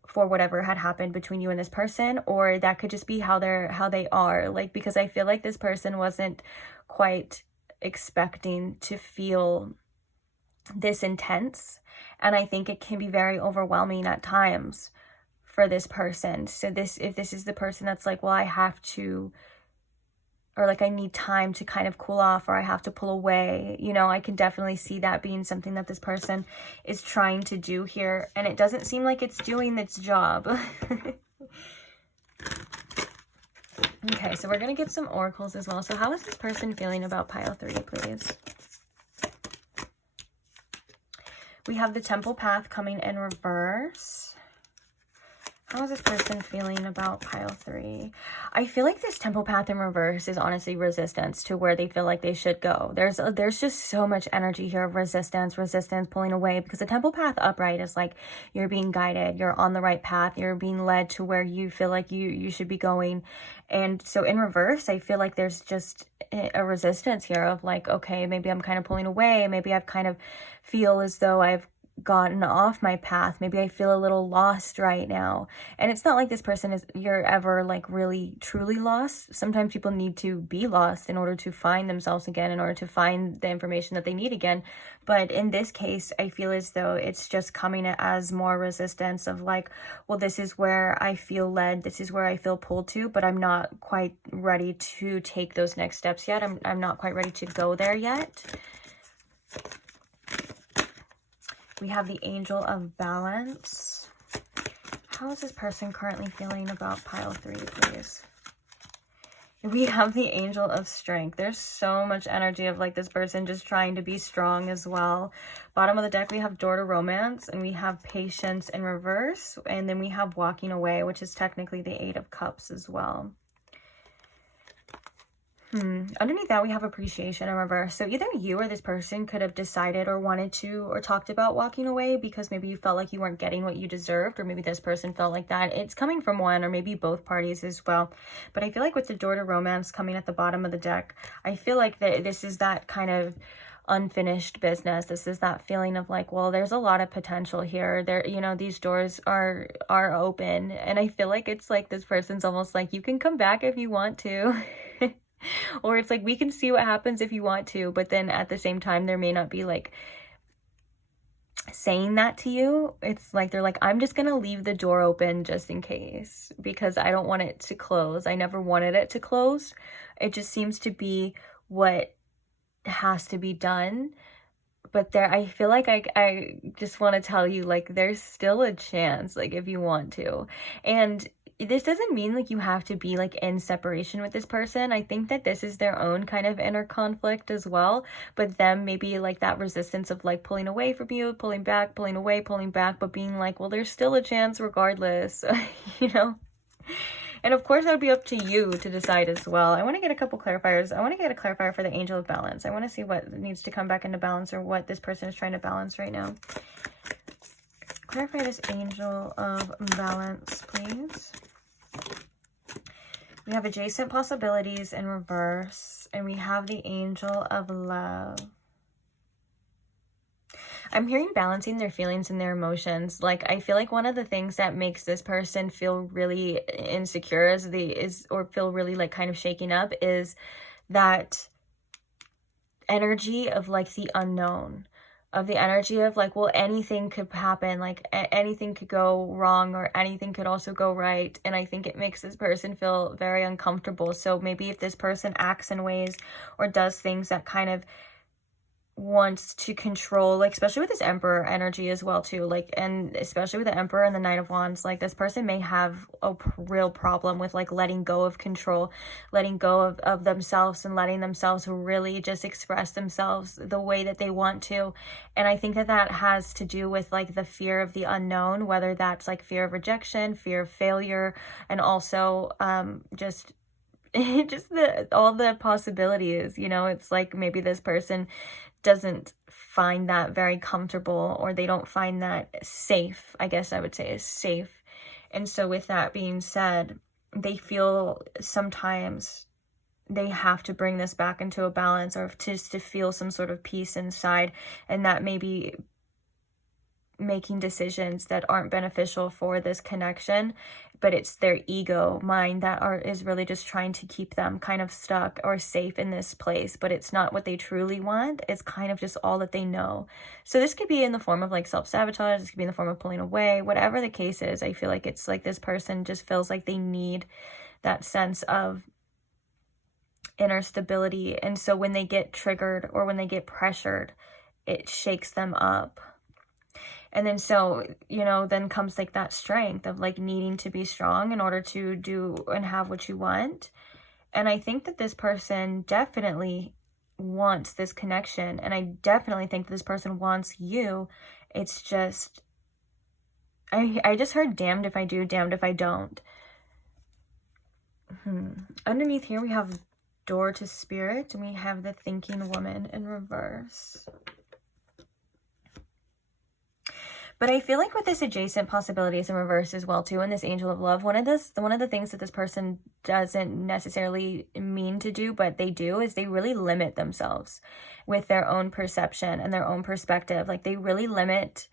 for whatever had happened between you and this person, or that could just be how they are. Like, because I feel like this person wasn't quite expecting to feel this intense, and I think it can be very overwhelming at times for this person. So if this is the person that's like, well, I have to, or like I need time to kind of cool off, or I have to pull away, you know, I can definitely see that being something that this person is trying to do here, and it doesn't seem like it's doing its job. Okay, so we're going to get some oracles as well. So how is this person feeling about pile 3, please? We have the Temple Path coming in reverse. How is this person feeling about pile 3? I feel like this Temple Path in reverse is honestly resistance to where they feel like they should go. There's just so much energy here of resistance, pulling away, because the Temple Path upright is like you're being guided, you're on the right path, you're being led to where you feel like you should be going. And so in reverse, I feel like there's just a resistance here of like, okay, maybe I'm kind of pulling away, maybe I've kind of feel as though I've gotten off my path. Maybe I feel a little lost right now. And it's not like this person is, you're ever like really truly lost. Sometimes people need to be lost in order to find themselves again, in order to find the information that they need again. But in this case, I feel as though it's just coming as more resistance of like, well, this is where I feel led, this is where I feel pulled to, but I'm not quite ready to take those next steps yet. I'm not quite ready to go there yet. We have the Angel of Balance. How is this person currently feeling about pile 3, please? We have the Angel of Strength. There's so much energy of like this person just trying to be strong as well. Bottom of the deck, we have Door to Romance, and we have Patience in reverse. And then we have Walking Away, which is technically the 8 of Cups as well. Underneath that, we have Appreciation in reverse. So either you or this person could have decided or wanted to or talked about walking away because maybe you felt like you weren't getting what you deserved, or maybe this person felt like that. It's coming from one or maybe both parties as well. But I feel like with the Door to Romance coming at the bottom of the deck, I feel like that this is that kind of unfinished business. This is that feeling of like, well, there's a lot of potential here. There, you know, these doors are open. And I feel like it's like this person's almost like, you can come back if you want to. Or it's like, we can see what happens if you want to, but then at the same time, there may not be like saying that to you. It's like, they're like, I'm just going to leave the door open just in case, because I don't want it to close. I never wanted it to close. It just seems to be what has to be done. But there, I feel like I just want to tell you, like, there's still a chance, like, if you want to. And this doesn't mean like you have to be like in separation with this person. I think that this is their own kind of inner conflict as well, but them maybe like that resistance of like pulling away from you, pulling back, pulling away, pulling back, but being like, well, there's still a chance regardless. You know. And of course, that would be up to you to decide as well. I want to get a couple clarifiers. I want to get a clarifier for the Angel of Balance. I want to see what needs to come back into balance, or what this person is trying to balance right now. Clarify this Angel of Balance, please. We have Adjacent Possibilities in reverse, and we have the Angel of Love. I'm hearing balancing their feelings and their emotions. Like, I feel like one of the things that makes this person feel really insecure or feel really like kind of shaken up is that energy of like the unknown, of the energy of like, well, anything could happen, like anything could go wrong, or anything could also go right. And I think it makes this person feel very uncomfortable. So maybe if this person acts in ways or does things that kind of wants to control, like especially with this Emperor energy as well too, like, and especially with the Emperor and the Knight of Wands, like this person may have a real problem with like letting go of control, letting go of themselves, and letting themselves really just express themselves the way that they want to. And I think that that has to do with like the fear of the unknown, whether that's like fear of rejection, fear of failure, and also just all the possibilities, you know. It's like maybe this person doesn't find that very comfortable, or they don't find that safe, I guess I would say is safe. And so with that being said, they feel sometimes they have to bring this back into a balance, or just to feel some sort of peace inside, and that maybe making decisions that aren't beneficial for this connection, but it's their ego mind that is really just trying to keep them kind of stuck or safe in this place, but it's not what they truly want. It's kind of just all that they know. So this could be in the form of like self-sabotage, this could be in the form of pulling away, whatever the case is. I feel like it's like this person just feels like they need that sense of inner stability, and so when they get triggered or when they get pressured, it shakes them up. And then so, you know, then comes like that strength of like needing to be strong in order to do and have what you want. And I think that this person definitely wants this connection. And I definitely think that this person wants you. It's just, I just heard damned if I do, damned if I don't. Underneath here, we have Door to Spirit, and we have the Thinking Woman in reverse. But I feel like with this adjacent possibilities in reverse as well too, and this angel of love, one of the things that this person doesn't necessarily mean to do, but they do, is they really limit themselves with their own perception and their own perspective. Like they really limit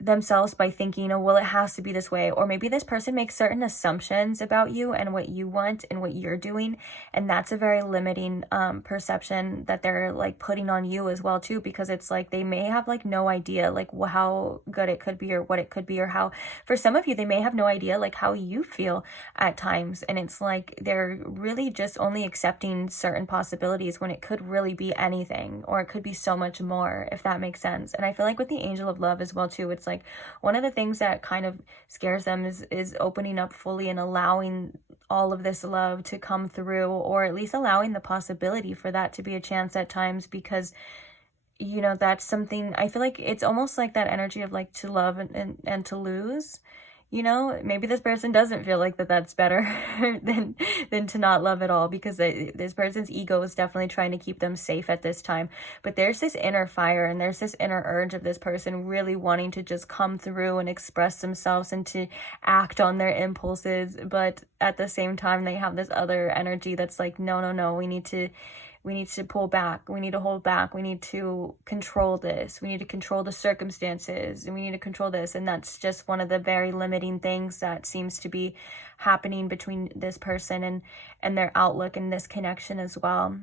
themselves by thinking, oh, well, it has to be this way. Or maybe this person makes certain assumptions about you and what you want and what you're doing, and that's a very limiting perception that they're like putting on you as well too, because it's like they may have like no idea like how good it could be or what it could be, or how, for some of you, they may have no idea like how you feel at times, and it's like they're really just only accepting certain possibilities when it could really be anything, or it could be so much more, if that makes sense. And I feel like with the angel of love as well too, it's like one of the things that kind of scares them is opening up fully and allowing all of this love to come through, or at least allowing the possibility for that to be a chance at times, because you know, that's something, I feel like it's almost like that energy of like to love and to lose. You know, maybe this person doesn't feel like that's better than to not love at all, because this person's ego is definitely trying to keep them safe at this time. But there's this inner fire, and there's this inner urge of this person really wanting to just come through and express themselves and to act on their impulses. But at the same time, they have this other energy that's like, no, we need to pull back. We need to hold back. We need to control this. We need to control the circumstances, and we need to control this. And that's just one of the very limiting things that seems to be happening between this person and their outlook and this connection as well.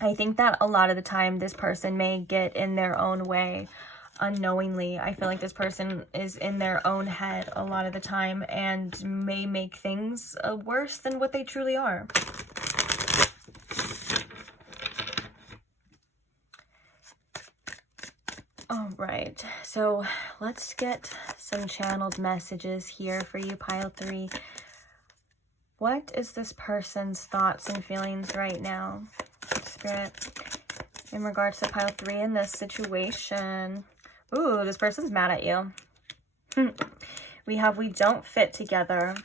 I think that a lot of the time this person may get in their own way unknowingly. I feel like this person is in their own head a lot of the time and may make things worse than what they truly are. All right, so let's get some channeled messages here for you, pile 3. What is this person's thoughts and feelings right now, Spirit, in regards to pile 3 in this situation? Ooh, this person's mad at you. We have we don't fit together.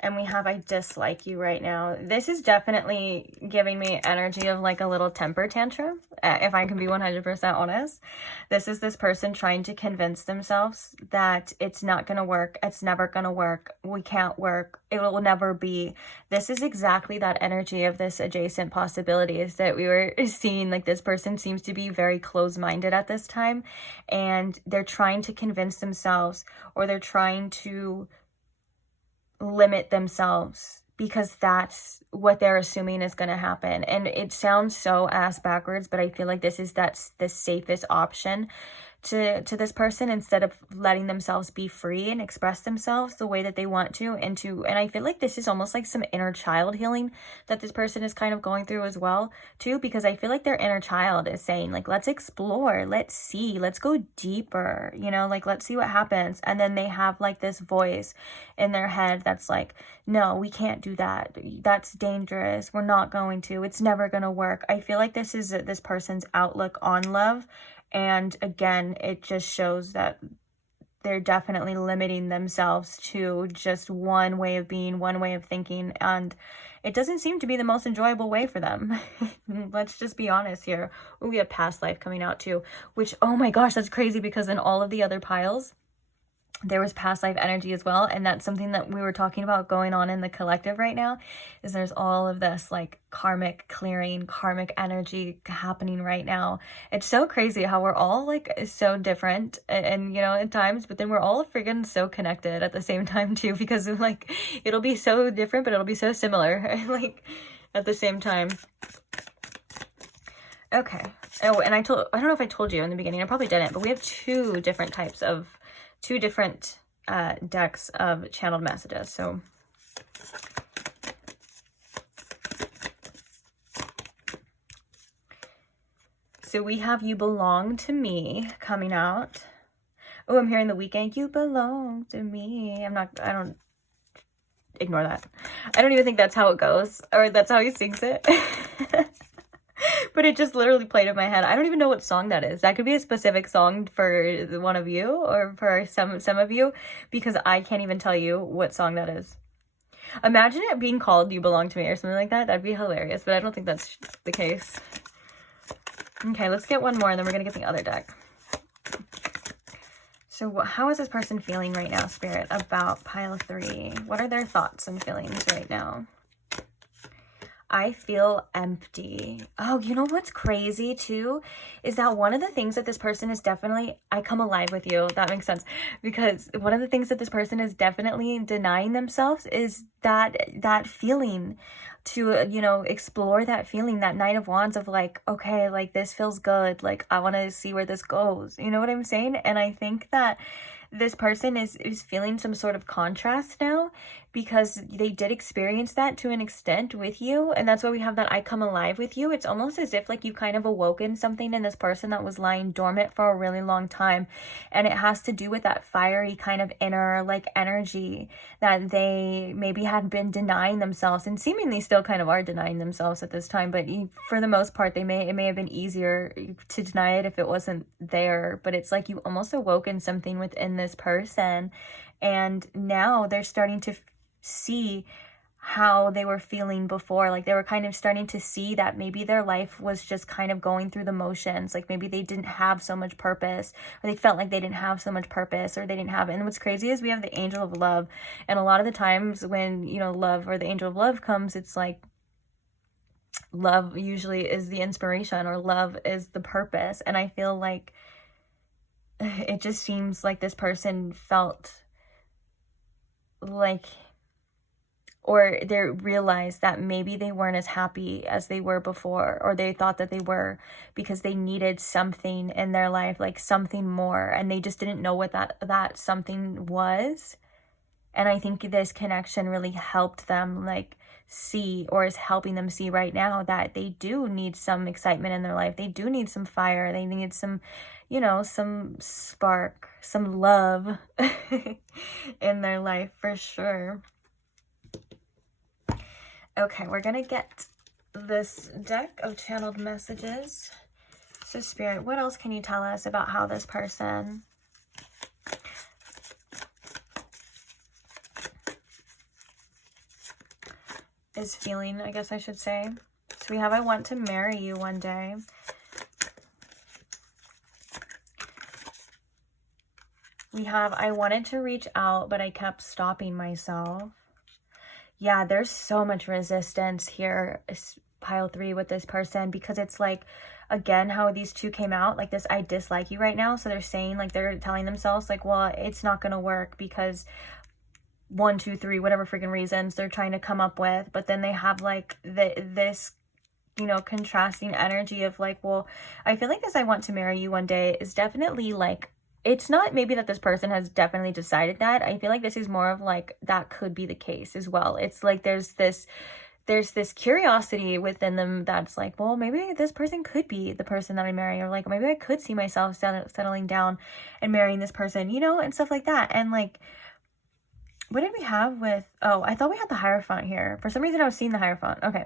And we have I dislike you right now. This is definitely giving me energy of like a little temper tantrum, if I can be 100% honest. This is this person trying to convince themselves that it's not going to work. It's never going to work. We can't work. It will never be. This is exactly that energy of this adjacent possibility, is that we were seeing like this person seems to be very closed-minded at this time. And they're trying to convince themselves, or they're trying to limit themselves, because that's what they're assuming is going to happen. And it sounds so ass backwards, but I feel like that's the safest option to this person, instead of letting themselves be free and express themselves the way that they want to. And I feel like this is almost like some inner child healing that this person is kind of going through as well too, because I feel like their inner child is saying like, let's explore, let's see, let's go deeper, you know, like let's see what happens. And then they have like this voice in their head that's like, no, we can't do that, that's dangerous, we're not going to, it's never going to work. I feel like this is this person's outlook on love. And again, it just shows that they're definitely limiting themselves to just one way of being, one way of thinking. And it doesn't seem to be the most enjoyable way for them. Let's just be honest here. Ooh, we have past life coming out too, which, oh my gosh, that's crazy, because in all of the other piles, there was past life energy as well. And that's something that we were talking about going on in the collective right now, is there's all of this like karmic clearing, karmic energy happening right now. It's so crazy how we're all like so different and you know, at times, but then we're all freaking so connected at the same time too, because like it'll be so different, but it'll be so similar like at the same time. Okay. Oh, and I don't know if I told you in the beginning, I probably didn't, but we have two different decks of channeled messages. So we have You Belong to Me coming out. Oh, I'm hearing The Weekend. You belong to me. I don't, ignore that. I don't even think that's how it goes, or that's how he sings it. But it just literally played in my head. I don't even know what song that is. That could be a specific song for one of you, or for some of you, because I can't even tell you what song that is. Imagine it being called You Belong to Me or something like that. That'd be hilarious, but I don't think that's the case. Okay, let's get one more, and then we're going to get the other deck. So how is this person feeling right now, Spirit, about pile 3? What are their thoughts and feelings right now? I feel empty. Oh, you know what's crazy too? Is that one of the things that this person is definitely, I come alive with you. That makes sense. Because one of the things that this person is definitely denying themselves is that feeling, to, you know, explore that feeling, that Knight of Wands of like, okay, like this feels good. Like I want to see where this goes. You know what I'm saying? And I think that this person is feeling some sort of contrast now, because they did experience that to an extent with you, and that's why we have that I come alive with you. It's almost as if like you kind of awoken something in this person that was lying dormant for a really long time, and it has to do with that fiery kind of inner like energy that they maybe had been denying themselves, and seemingly still kind of are denying themselves at this time, but for the most part it may have been easier to deny it if it wasn't there. But it's like you almost awoken something within this person, and now they're starting to see how they were feeling before. Like they were kind of starting to see that maybe their life was just kind of going through the motions. Like maybe they didn't have so much purpose, or they felt like they didn't have so much purpose, or they didn't have it. And what's crazy is we have the angel of love, and a lot of the times when, you know, love or the angel of love comes, it's like love usually is the inspiration, or love is the purpose. And I feel like it just seems like this person felt like, or they realized that maybe they weren't as happy as they were before, or they thought that they were, because they needed something in their life, like something more, and they just didn't know what that something was. And I think this connection really helped them like see, or is helping them see right now, that they do need some excitement in their life. They do need some fire. They need some, you know, some spark, some love in their life for sure. Okay, we're gonna get this deck of channeled messages. So Spirit, what else can you tell us about how this person is feeling, I guess I should say. So we have, I want to marry you one day. We have, I wanted to reach out, but I kept stopping myself. Yeah, there's so much resistance here, pile 3, with this person, because it's like, again, how these two came out, like this, I dislike you right now. So they're saying, like, they're telling themselves like, well, it's not going to work because 1, 2, 3, whatever freaking reasons they're trying to come up with. But then they have like this, you know, contrasting energy of like, well, I feel like this I want to marry you one day is definitely like, it's not maybe that this person has definitely decided that. I feel like this is more of like, that could be the case as well. It's like there's this curiosity within them that's like, well, maybe this person could be the person that I marry, or like maybe I could see myself settling down and marrying this person, you know, and stuff like that. And like, what did we have with, oh, I thought we had the Hierophant here. For some reason I was seeing the Hierophant. Okay,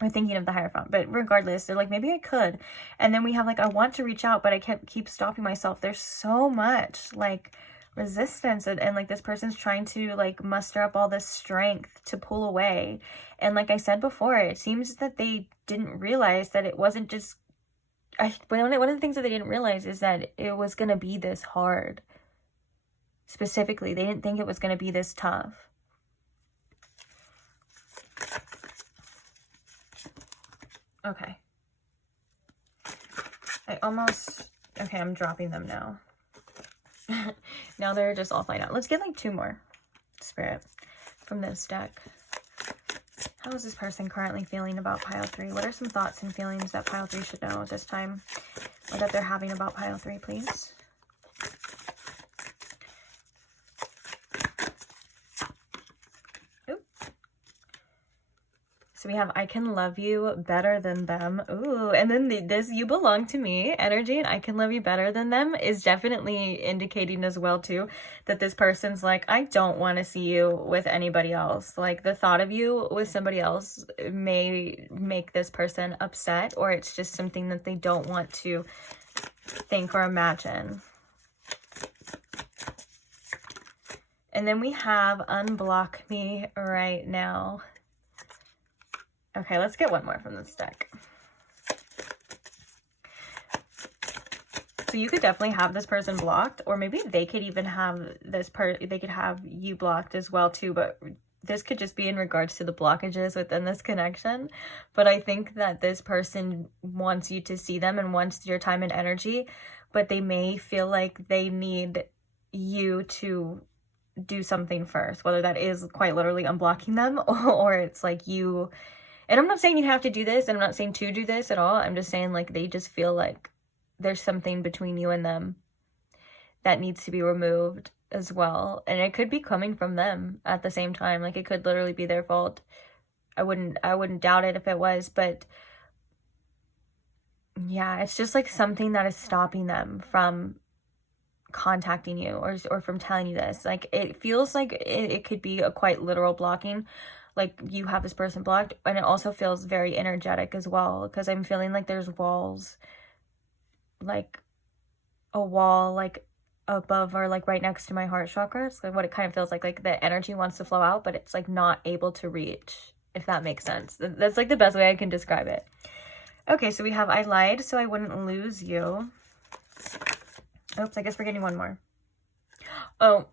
I'm thinking of the Hierophant, but regardless, they're like, maybe I could. And then we have like, I want to reach out, but I keep stopping myself. There's so much like resistance, and like this person's trying to like muster up all this strength to pull away. And like I said before, it seems that they didn't realize that it wasn't just, one of the things that they didn't realize is that it was going to be this hard. Specifically, they didn't think it was going to be this tough. Okay. Okay, I'm dropping them now. Now they're just all flying out. Let's get like 2 more, Spirit, from this deck. How is this person currently feeling about pile 3? What are some thoughts and feelings that pile 3 should know at this time, or that they're having about pile 3, please? So we have, I can love you better than them. Ooh, and then this you belong to me energy, and I can love you better than them is definitely indicating as well too that this person's like, I don't want to see you with anybody else. Like the thought of you with somebody else may make this person upset, or it's just something that they don't want to think or imagine. And then we have unblock me right now. Okay, let's get 1 more from this deck. So you could definitely have this person blocked, or maybe they could even have they could have you blocked as well too, but this could just be in regards to the blockages within this connection. But I think that this person wants you to see them and wants your time and energy, but they may feel like they need you to do something first, whether that is quite literally unblocking them or it's like you. And I'm not saying you have to do this, and I'm not saying to do this at all. I'm just saying like they just feel like there's something between you and them that needs to be removed as well. And it could be coming from them at the same time. Like it could literally be their fault. I wouldn't doubt it if it was, but yeah, it's just like something that is stopping them from contacting you or from telling you this. Like it feels like it could be a quite literal blocking, like you have this person blocked, and it also feels very energetic as well, because I'm feeling like there's walls, like a wall like above or like right next to my heart chakra. It's like what it kind of feels like the energy wants to flow out, but it's like not able to reach, if that makes sense. That's like the best way I can describe it. Okay, so we have I lied so I wouldn't lose you. Oops, I guess we're getting one more. Oh,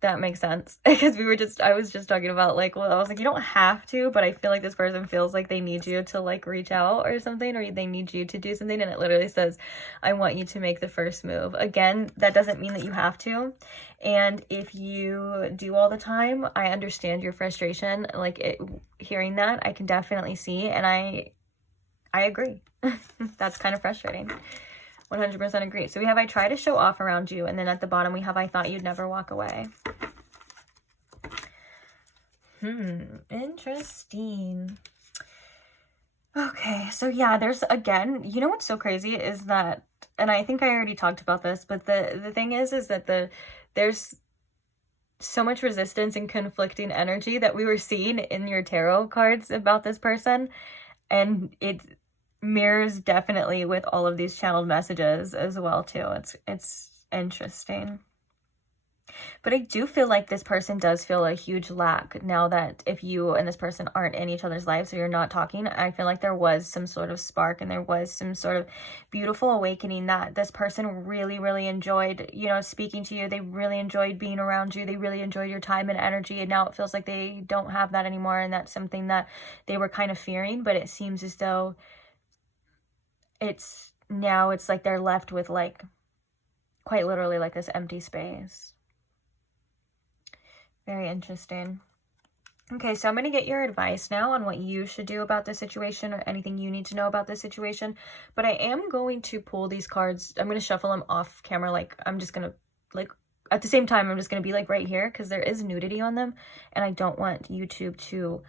that makes sense. Because I was just talking about like, well, I was like, you don't have to, but I feel like this person feels like they need you to like reach out or something, or they need you to do something. And it literally says, I want you to make the first move. Again, that doesn't mean that you have to. And if you do all the time, I understand your frustration. Like hearing that, I can definitely see. And I agree. That's kind of frustrating. 100% agree. So we have I try to show off around you, and then at the bottom we have I thought you'd never walk away. Interesting. Okay, so yeah, there's again, you know what's so crazy is that, and I think I already talked about this, but the thing is that there's so much resistance and conflicting energy that we were seeing in your tarot cards about this person, and it mirrors definitely with all of these channeled messages as well too. It's interesting. But I do feel like this person does feel a huge lack now that if you and this person aren't in each other's lives, so you're not talking. I feel like there was some sort of spark and there was some sort of beautiful awakening that this person really, really enjoyed, you know, speaking to you. They really enjoyed being around you. They really enjoyed your time and energy. And now it feels like they don't have that anymore. And that's something that they were kind of fearing, but it seems as though it's like they're left with like quite literally like this empty space. Very interesting. Okay, so I'm going to get your advice now on what you should do about this situation or anything you need to know about this situation. But I am going to pull these cards. I'm going to shuffle them off camera. Like I'm just going to like at the same time, I'm just going to be like right here because there is nudity on them. And I don't want YouTube to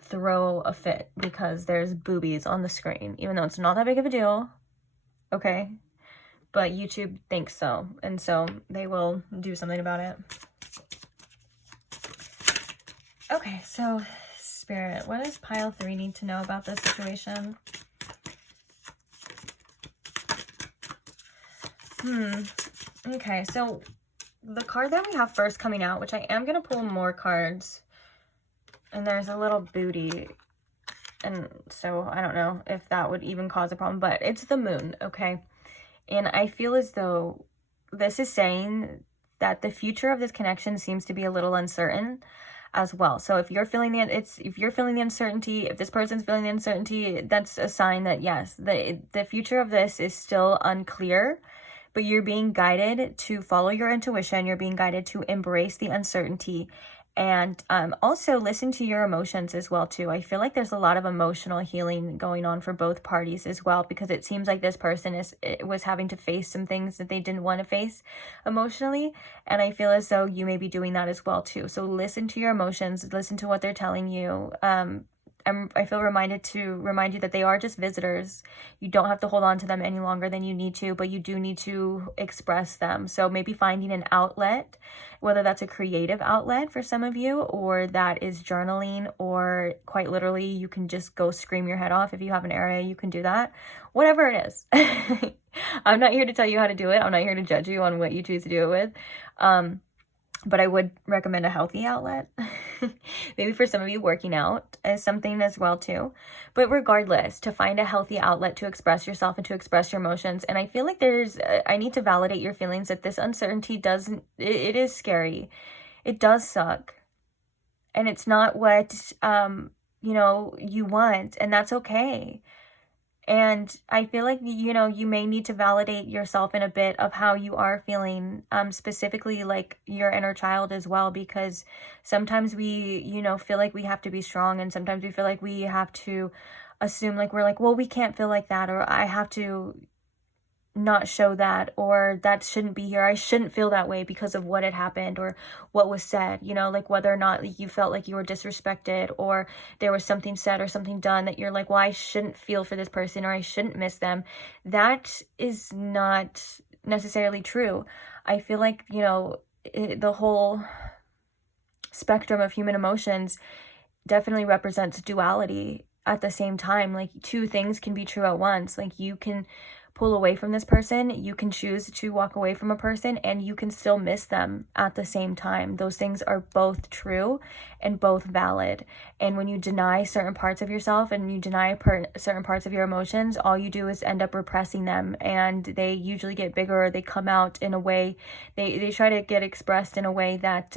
throw a fit because there's boobies on the screen, even though it's not that big of a deal. Okay. But YouTube thinks so. And so they will do something about it. Okay, so Spirit, what does pile 3 need to know about this situation? Okay, so the card that we have first coming out, which I am going to pull more cards, and there's a little booty, and so I don't know if that would even cause a problem, but it's the Moon, okay? And I feel as though this is saying that the future of this connection seems to be a little uncertain as well. So if you're feeling the uncertainty, if this person's feeling the uncertainty, that's a sign that yes, the future of this is still unclear, but you're being guided to follow your intuition. You're being guided to embrace the uncertainty. And also listen to your emotions as well too. I feel like there's a lot of emotional healing going on for both parties as well, because it seems like this person was having to face some things that they didn't want to face emotionally, and I feel as though you may be doing that as well too. So listen to your emotions, listen to what they're telling you. I feel reminded to remind you that they are just visitors. You don't have to hold on to them any longer than you need to, but you do need to express them. So maybe finding an outlet, whether that's a creative outlet for some of you, or that is journaling, or quite literally you can just go scream your head off. If you have an area, you can do that. Whatever it is. I'm not here to tell you how to do it. I'm not here to judge you on what you choose to do it with. But I would recommend a healthy outlet. Maybe for some of you, working out is something as well too. But regardless, to find a healthy outlet to express yourself and to express your emotions. And I feel like I need to validate your feelings that this uncertainty it is scary. It does suck. And it's not what, you want, and that's okay. And I feel like, you may need to validate yourself in a bit of how you are feeling, specifically like your inner child as well, because sometimes we, feel like we have to be strong, and sometimes we feel like we have to assume like we're like, well, we can't feel like that, or I have to not show that, or that shouldn't be here. I shouldn't feel that way because of what had happened or what was said, like whether or not you felt like you were disrespected, or there was something said or something done that you're like, well, I shouldn't feel for this person, or I shouldn't miss them. That is not necessarily true. I feel like, the whole spectrum of human emotions definitely represents duality at the same time. Like, two things can be true at once. Like, you can pull away from this person, you can choose to walk away from a person, and you can still miss them at the same time. Those things are both true and both valid. And when you deny certain parts of yourself and you deny certain parts of your emotions, all you do is end up repressing them, and they usually get bigger, or they come out in a way, they try to get expressed in a way that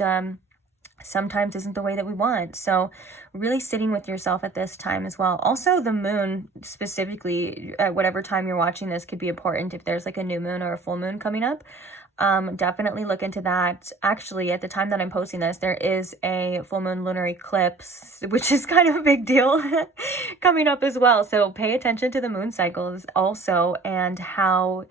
sometimes isn't the way that we want. So really sitting with yourself at this time as well. Also, the moon specifically, at whatever time you're watching this, could be important. If there's like a new moon or a full moon coming up, definitely look into that. Actually, at the time that I'm posting this, there is a full moon lunar eclipse, which is kind of a big deal, coming up as well. So pay attention to the moon cycles also, and how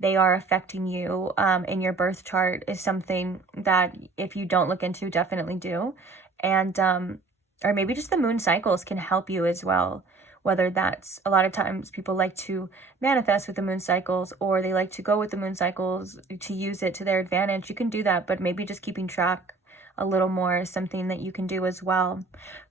they are affecting you in your birth chart is something that, if you don't look into, definitely do. And or maybe just the moon cycles can help you as well. Whether that's, a lot of times people like to manifest with the moon cycles, or they like to go with the moon cycles to use it to their advantage. You can do that, but maybe just keeping track a little more is something that you can do as well.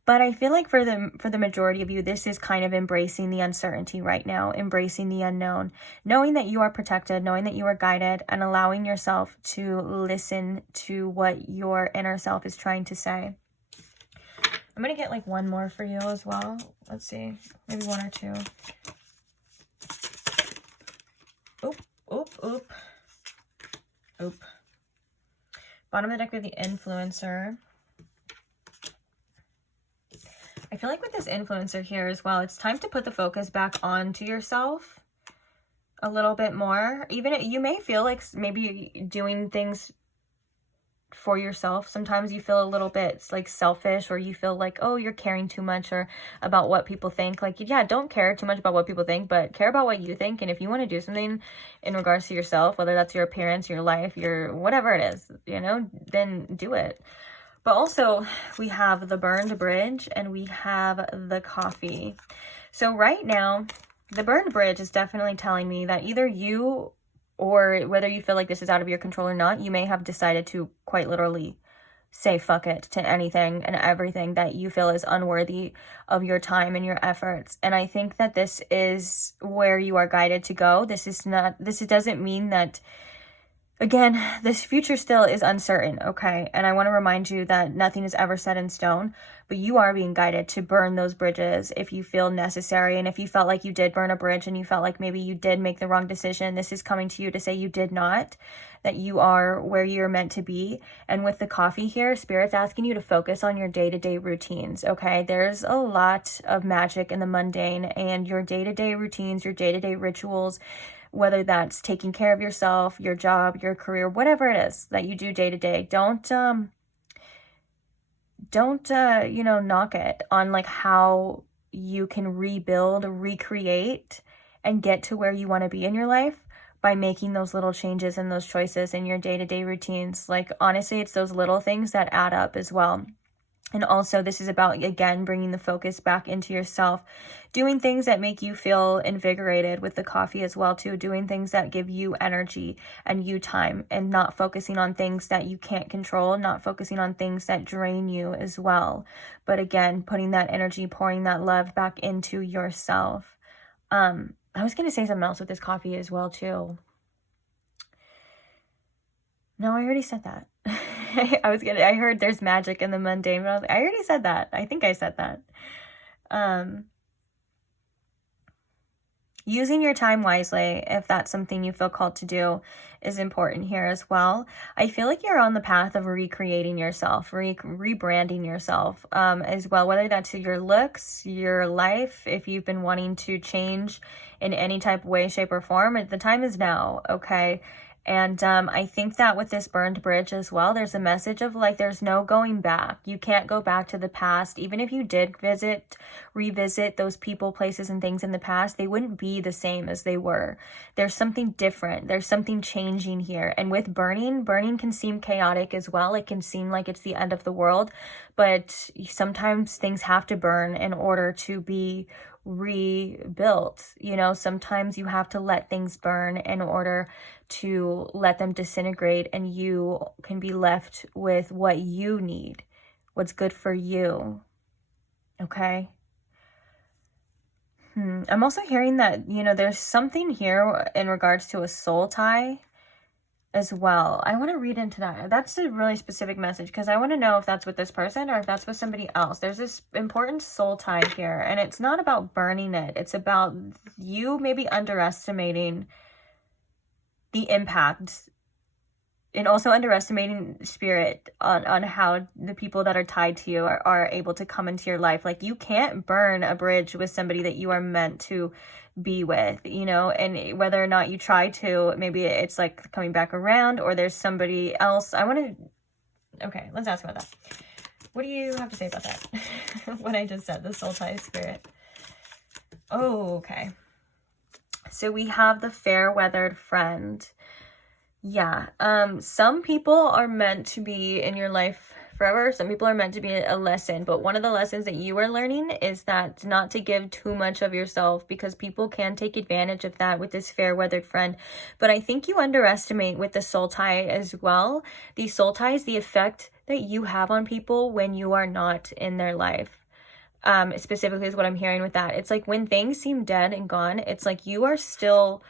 But I feel like for the majority of you, this is kind of embracing the uncertainty right now, embracing the unknown, knowing that you are protected, knowing that you are guided, and allowing yourself to listen to what your inner self is trying to say. I'm going to get like one more for you as well. Let's see, maybe one or two. Oop, oop, oop, oop. Bottom of the deck, we have the Influencer. I feel like with this Influencer here as well, it's time to put the focus back onto yourself a little bit more. Even you may feel like maybe doing things for yourself, sometimes you feel a little bit like selfish, or you feel like, oh, you're caring too much or about what people think. Like, yeah, don't care too much about what people think, but care about what you think. And if you want to do something in regards to yourself, whether that's your appearance, your life, your whatever it is, then do it. But also, we have the burned bridge and we have the coffee. So right now, the burned bridge is definitely telling me that either you, or whether you feel like this is out of your control or not, you may have decided to quite literally say fuck it to anything and everything that you feel is unworthy of your time and your efforts. And I think that this is where you are guided to go. This doesn't mean that, again, this future still is uncertain, okay? And I want to remind you that nothing is ever set in stone, but you are being guided to burn those bridges if you feel necessary. And if you felt like you did burn a bridge and you felt like maybe you did make the wrong decision, this is coming to you to say you did not, that you are where you're meant to be. And with the coffee here, Spirit's asking you to focus on your day-to-day routines, okay? There's a lot of magic in the mundane, and your day-to-day routines, your day-to-day rituals, whether that's taking care of yourself, your job, your career, whatever it is that you do day to day, don't knock it on like how you can rebuild, recreate, and get to where you want to be in your life by making those little changes and those choices in your day-to-day routines. Like, honestly, it's those little things that add up as well. And also, this is about, again, bringing the focus back into yourself, doing things that make you feel invigorated with the coffee as well, too, doing things that give you energy and you time, and not focusing on things that you can't control, not focusing on things that drain you as well. But again, putting that energy, pouring that love back into yourself. I was going to say something else with this coffee as well, too. No, I already said that. I heard there's magic in the mundane, but I already said that. I think I said that. Using your time wisely, if that's something you feel called to do, is important here as well. I feel like you're on the path of recreating yourself, rebranding yourself as well, whether that's your looks, your life, if you've been wanting to change in any type of way, shape, or form, the time is now, okay? And I think that with this burned bridge as well, there's a message of like, there's no going back. You can't go back to the past. Even if you did revisit those people, places, and things in the past, they wouldn't be the same as they were. There's something different. There's something changing here. And with burning can seem chaotic as well. It can seem like it's the end of the world, but sometimes things have to burn in order to be rebuilt. You know, sometimes you have to let things burn in order to let them disintegrate, and you can be left with what you need, what's good for you. Okay. I'm also hearing that, you know, there's something here in regards to a soul tie as well. I want to read into that. That's a really specific message, because I want to know if that's with this person or if that's with somebody else. There's this important soul tie here, and it's not about burning it. It's about you maybe underestimating the impact, and also underestimating spirit on how the people that are tied to you are able to come into your life. Like, you can't burn a bridge with somebody that you are meant to be with, you know, and whether or not you try to, maybe it's like coming back around, or there's somebody else. Okay, let's ask about that. What do you have to say about that? What I just said, the soul tie spirit. Oh, okay. So we have the fair-weathered friend. Yeah, some people are meant to be in your life forever. Some people are meant to be a lesson, but one of the lessons that you are learning is that not to give too much of yourself, because people can take advantage of that with this fair-weathered friend. But I think you underestimate with the soul tie as well. These soul ties, the effect that you have on people when you are not in their life. Specifically is what I'm hearing with that. It's like when things seem dead and gone, it's like you are still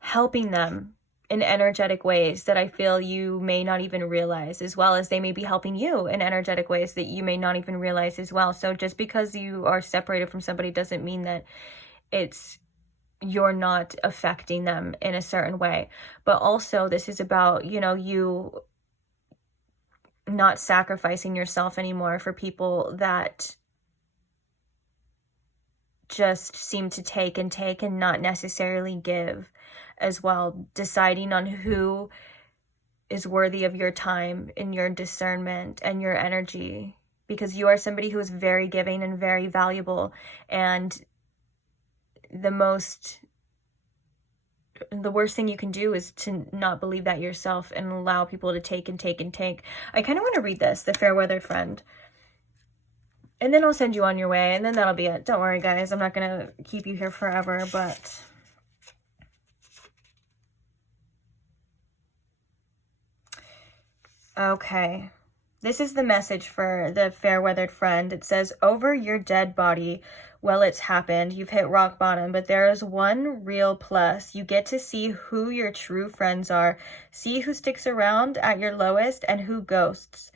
helping them in energetic ways that I feel you may not even realize, as well as they may be helping you in energetic ways that you may not even realize as well. So just because you are separated from somebody doesn't mean that you're not affecting them in a certain way. But also, this is about, you know, you not sacrificing yourself anymore for people that just seem to take and not necessarily give as well. Deciding on who is worthy of your time and your discernment and your energy, because you are somebody who is very giving and very valuable. And the worst thing you can do is to not believe that yourself and allow people to take and take and take. I kind of want to read this, the fair-weathered friend. And then I'll send you on your way, and then that'll be it. Don't worry, guys. I'm not going to keep you here forever, but... Okay. This is the message for the fair-weathered friend. It says, over your dead body, well, it's happened. You've hit rock bottom, but there is one real plus. You get to see who your true friends are. See who sticks around at your lowest and who ghosts.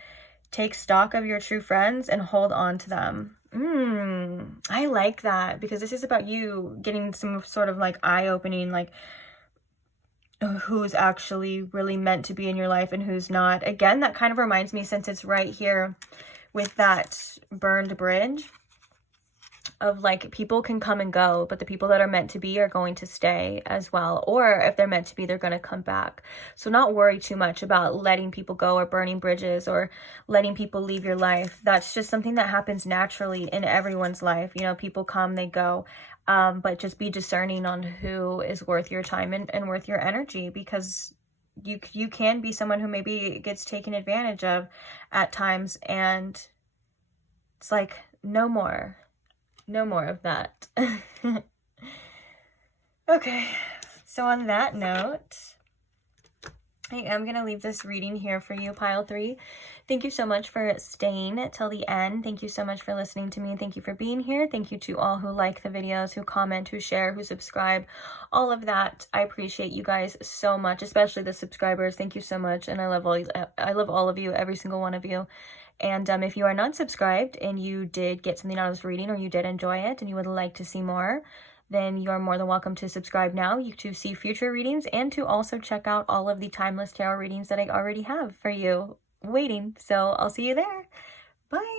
Take stock of your true friends and hold on to them. I like that, because this is about you getting some sort of like eye-opening, like who's actually really meant to be in your life and who's not. Again, that kind of reminds me, since it's right here with that burned bridge, of like, people can come and go, but the people that are meant to be are going to stay as well. Or if they're meant to be, they're going to come back. So not worry too much about letting people go or burning bridges or letting people leave your life. That's just something that happens naturally in everyone's life. You know, people come, they go. But just be discerning on who is worth your time and worth your energy, because you can be someone who maybe gets taken advantage of at times, and it's like, no more of that. Okay, so on that note, I am going to leave this reading here for you, pile 3. Thank you so much for staying till the end. Thank you so much for listening to me. Thank you for being here. Thank you to all who like the videos, who comment, who share, who subscribe, all of that. I appreciate you guys so much, especially the subscribers. Thank you so much. And I love all of you, every single one of you. And if you are not subscribed and you did get something out of this reading, or you did enjoy it and you would like to see more, then you are more than welcome to subscribe now to see future readings, and to also check out all of the timeless tarot readings that I already have for you waiting. So I'll see you there. Bye.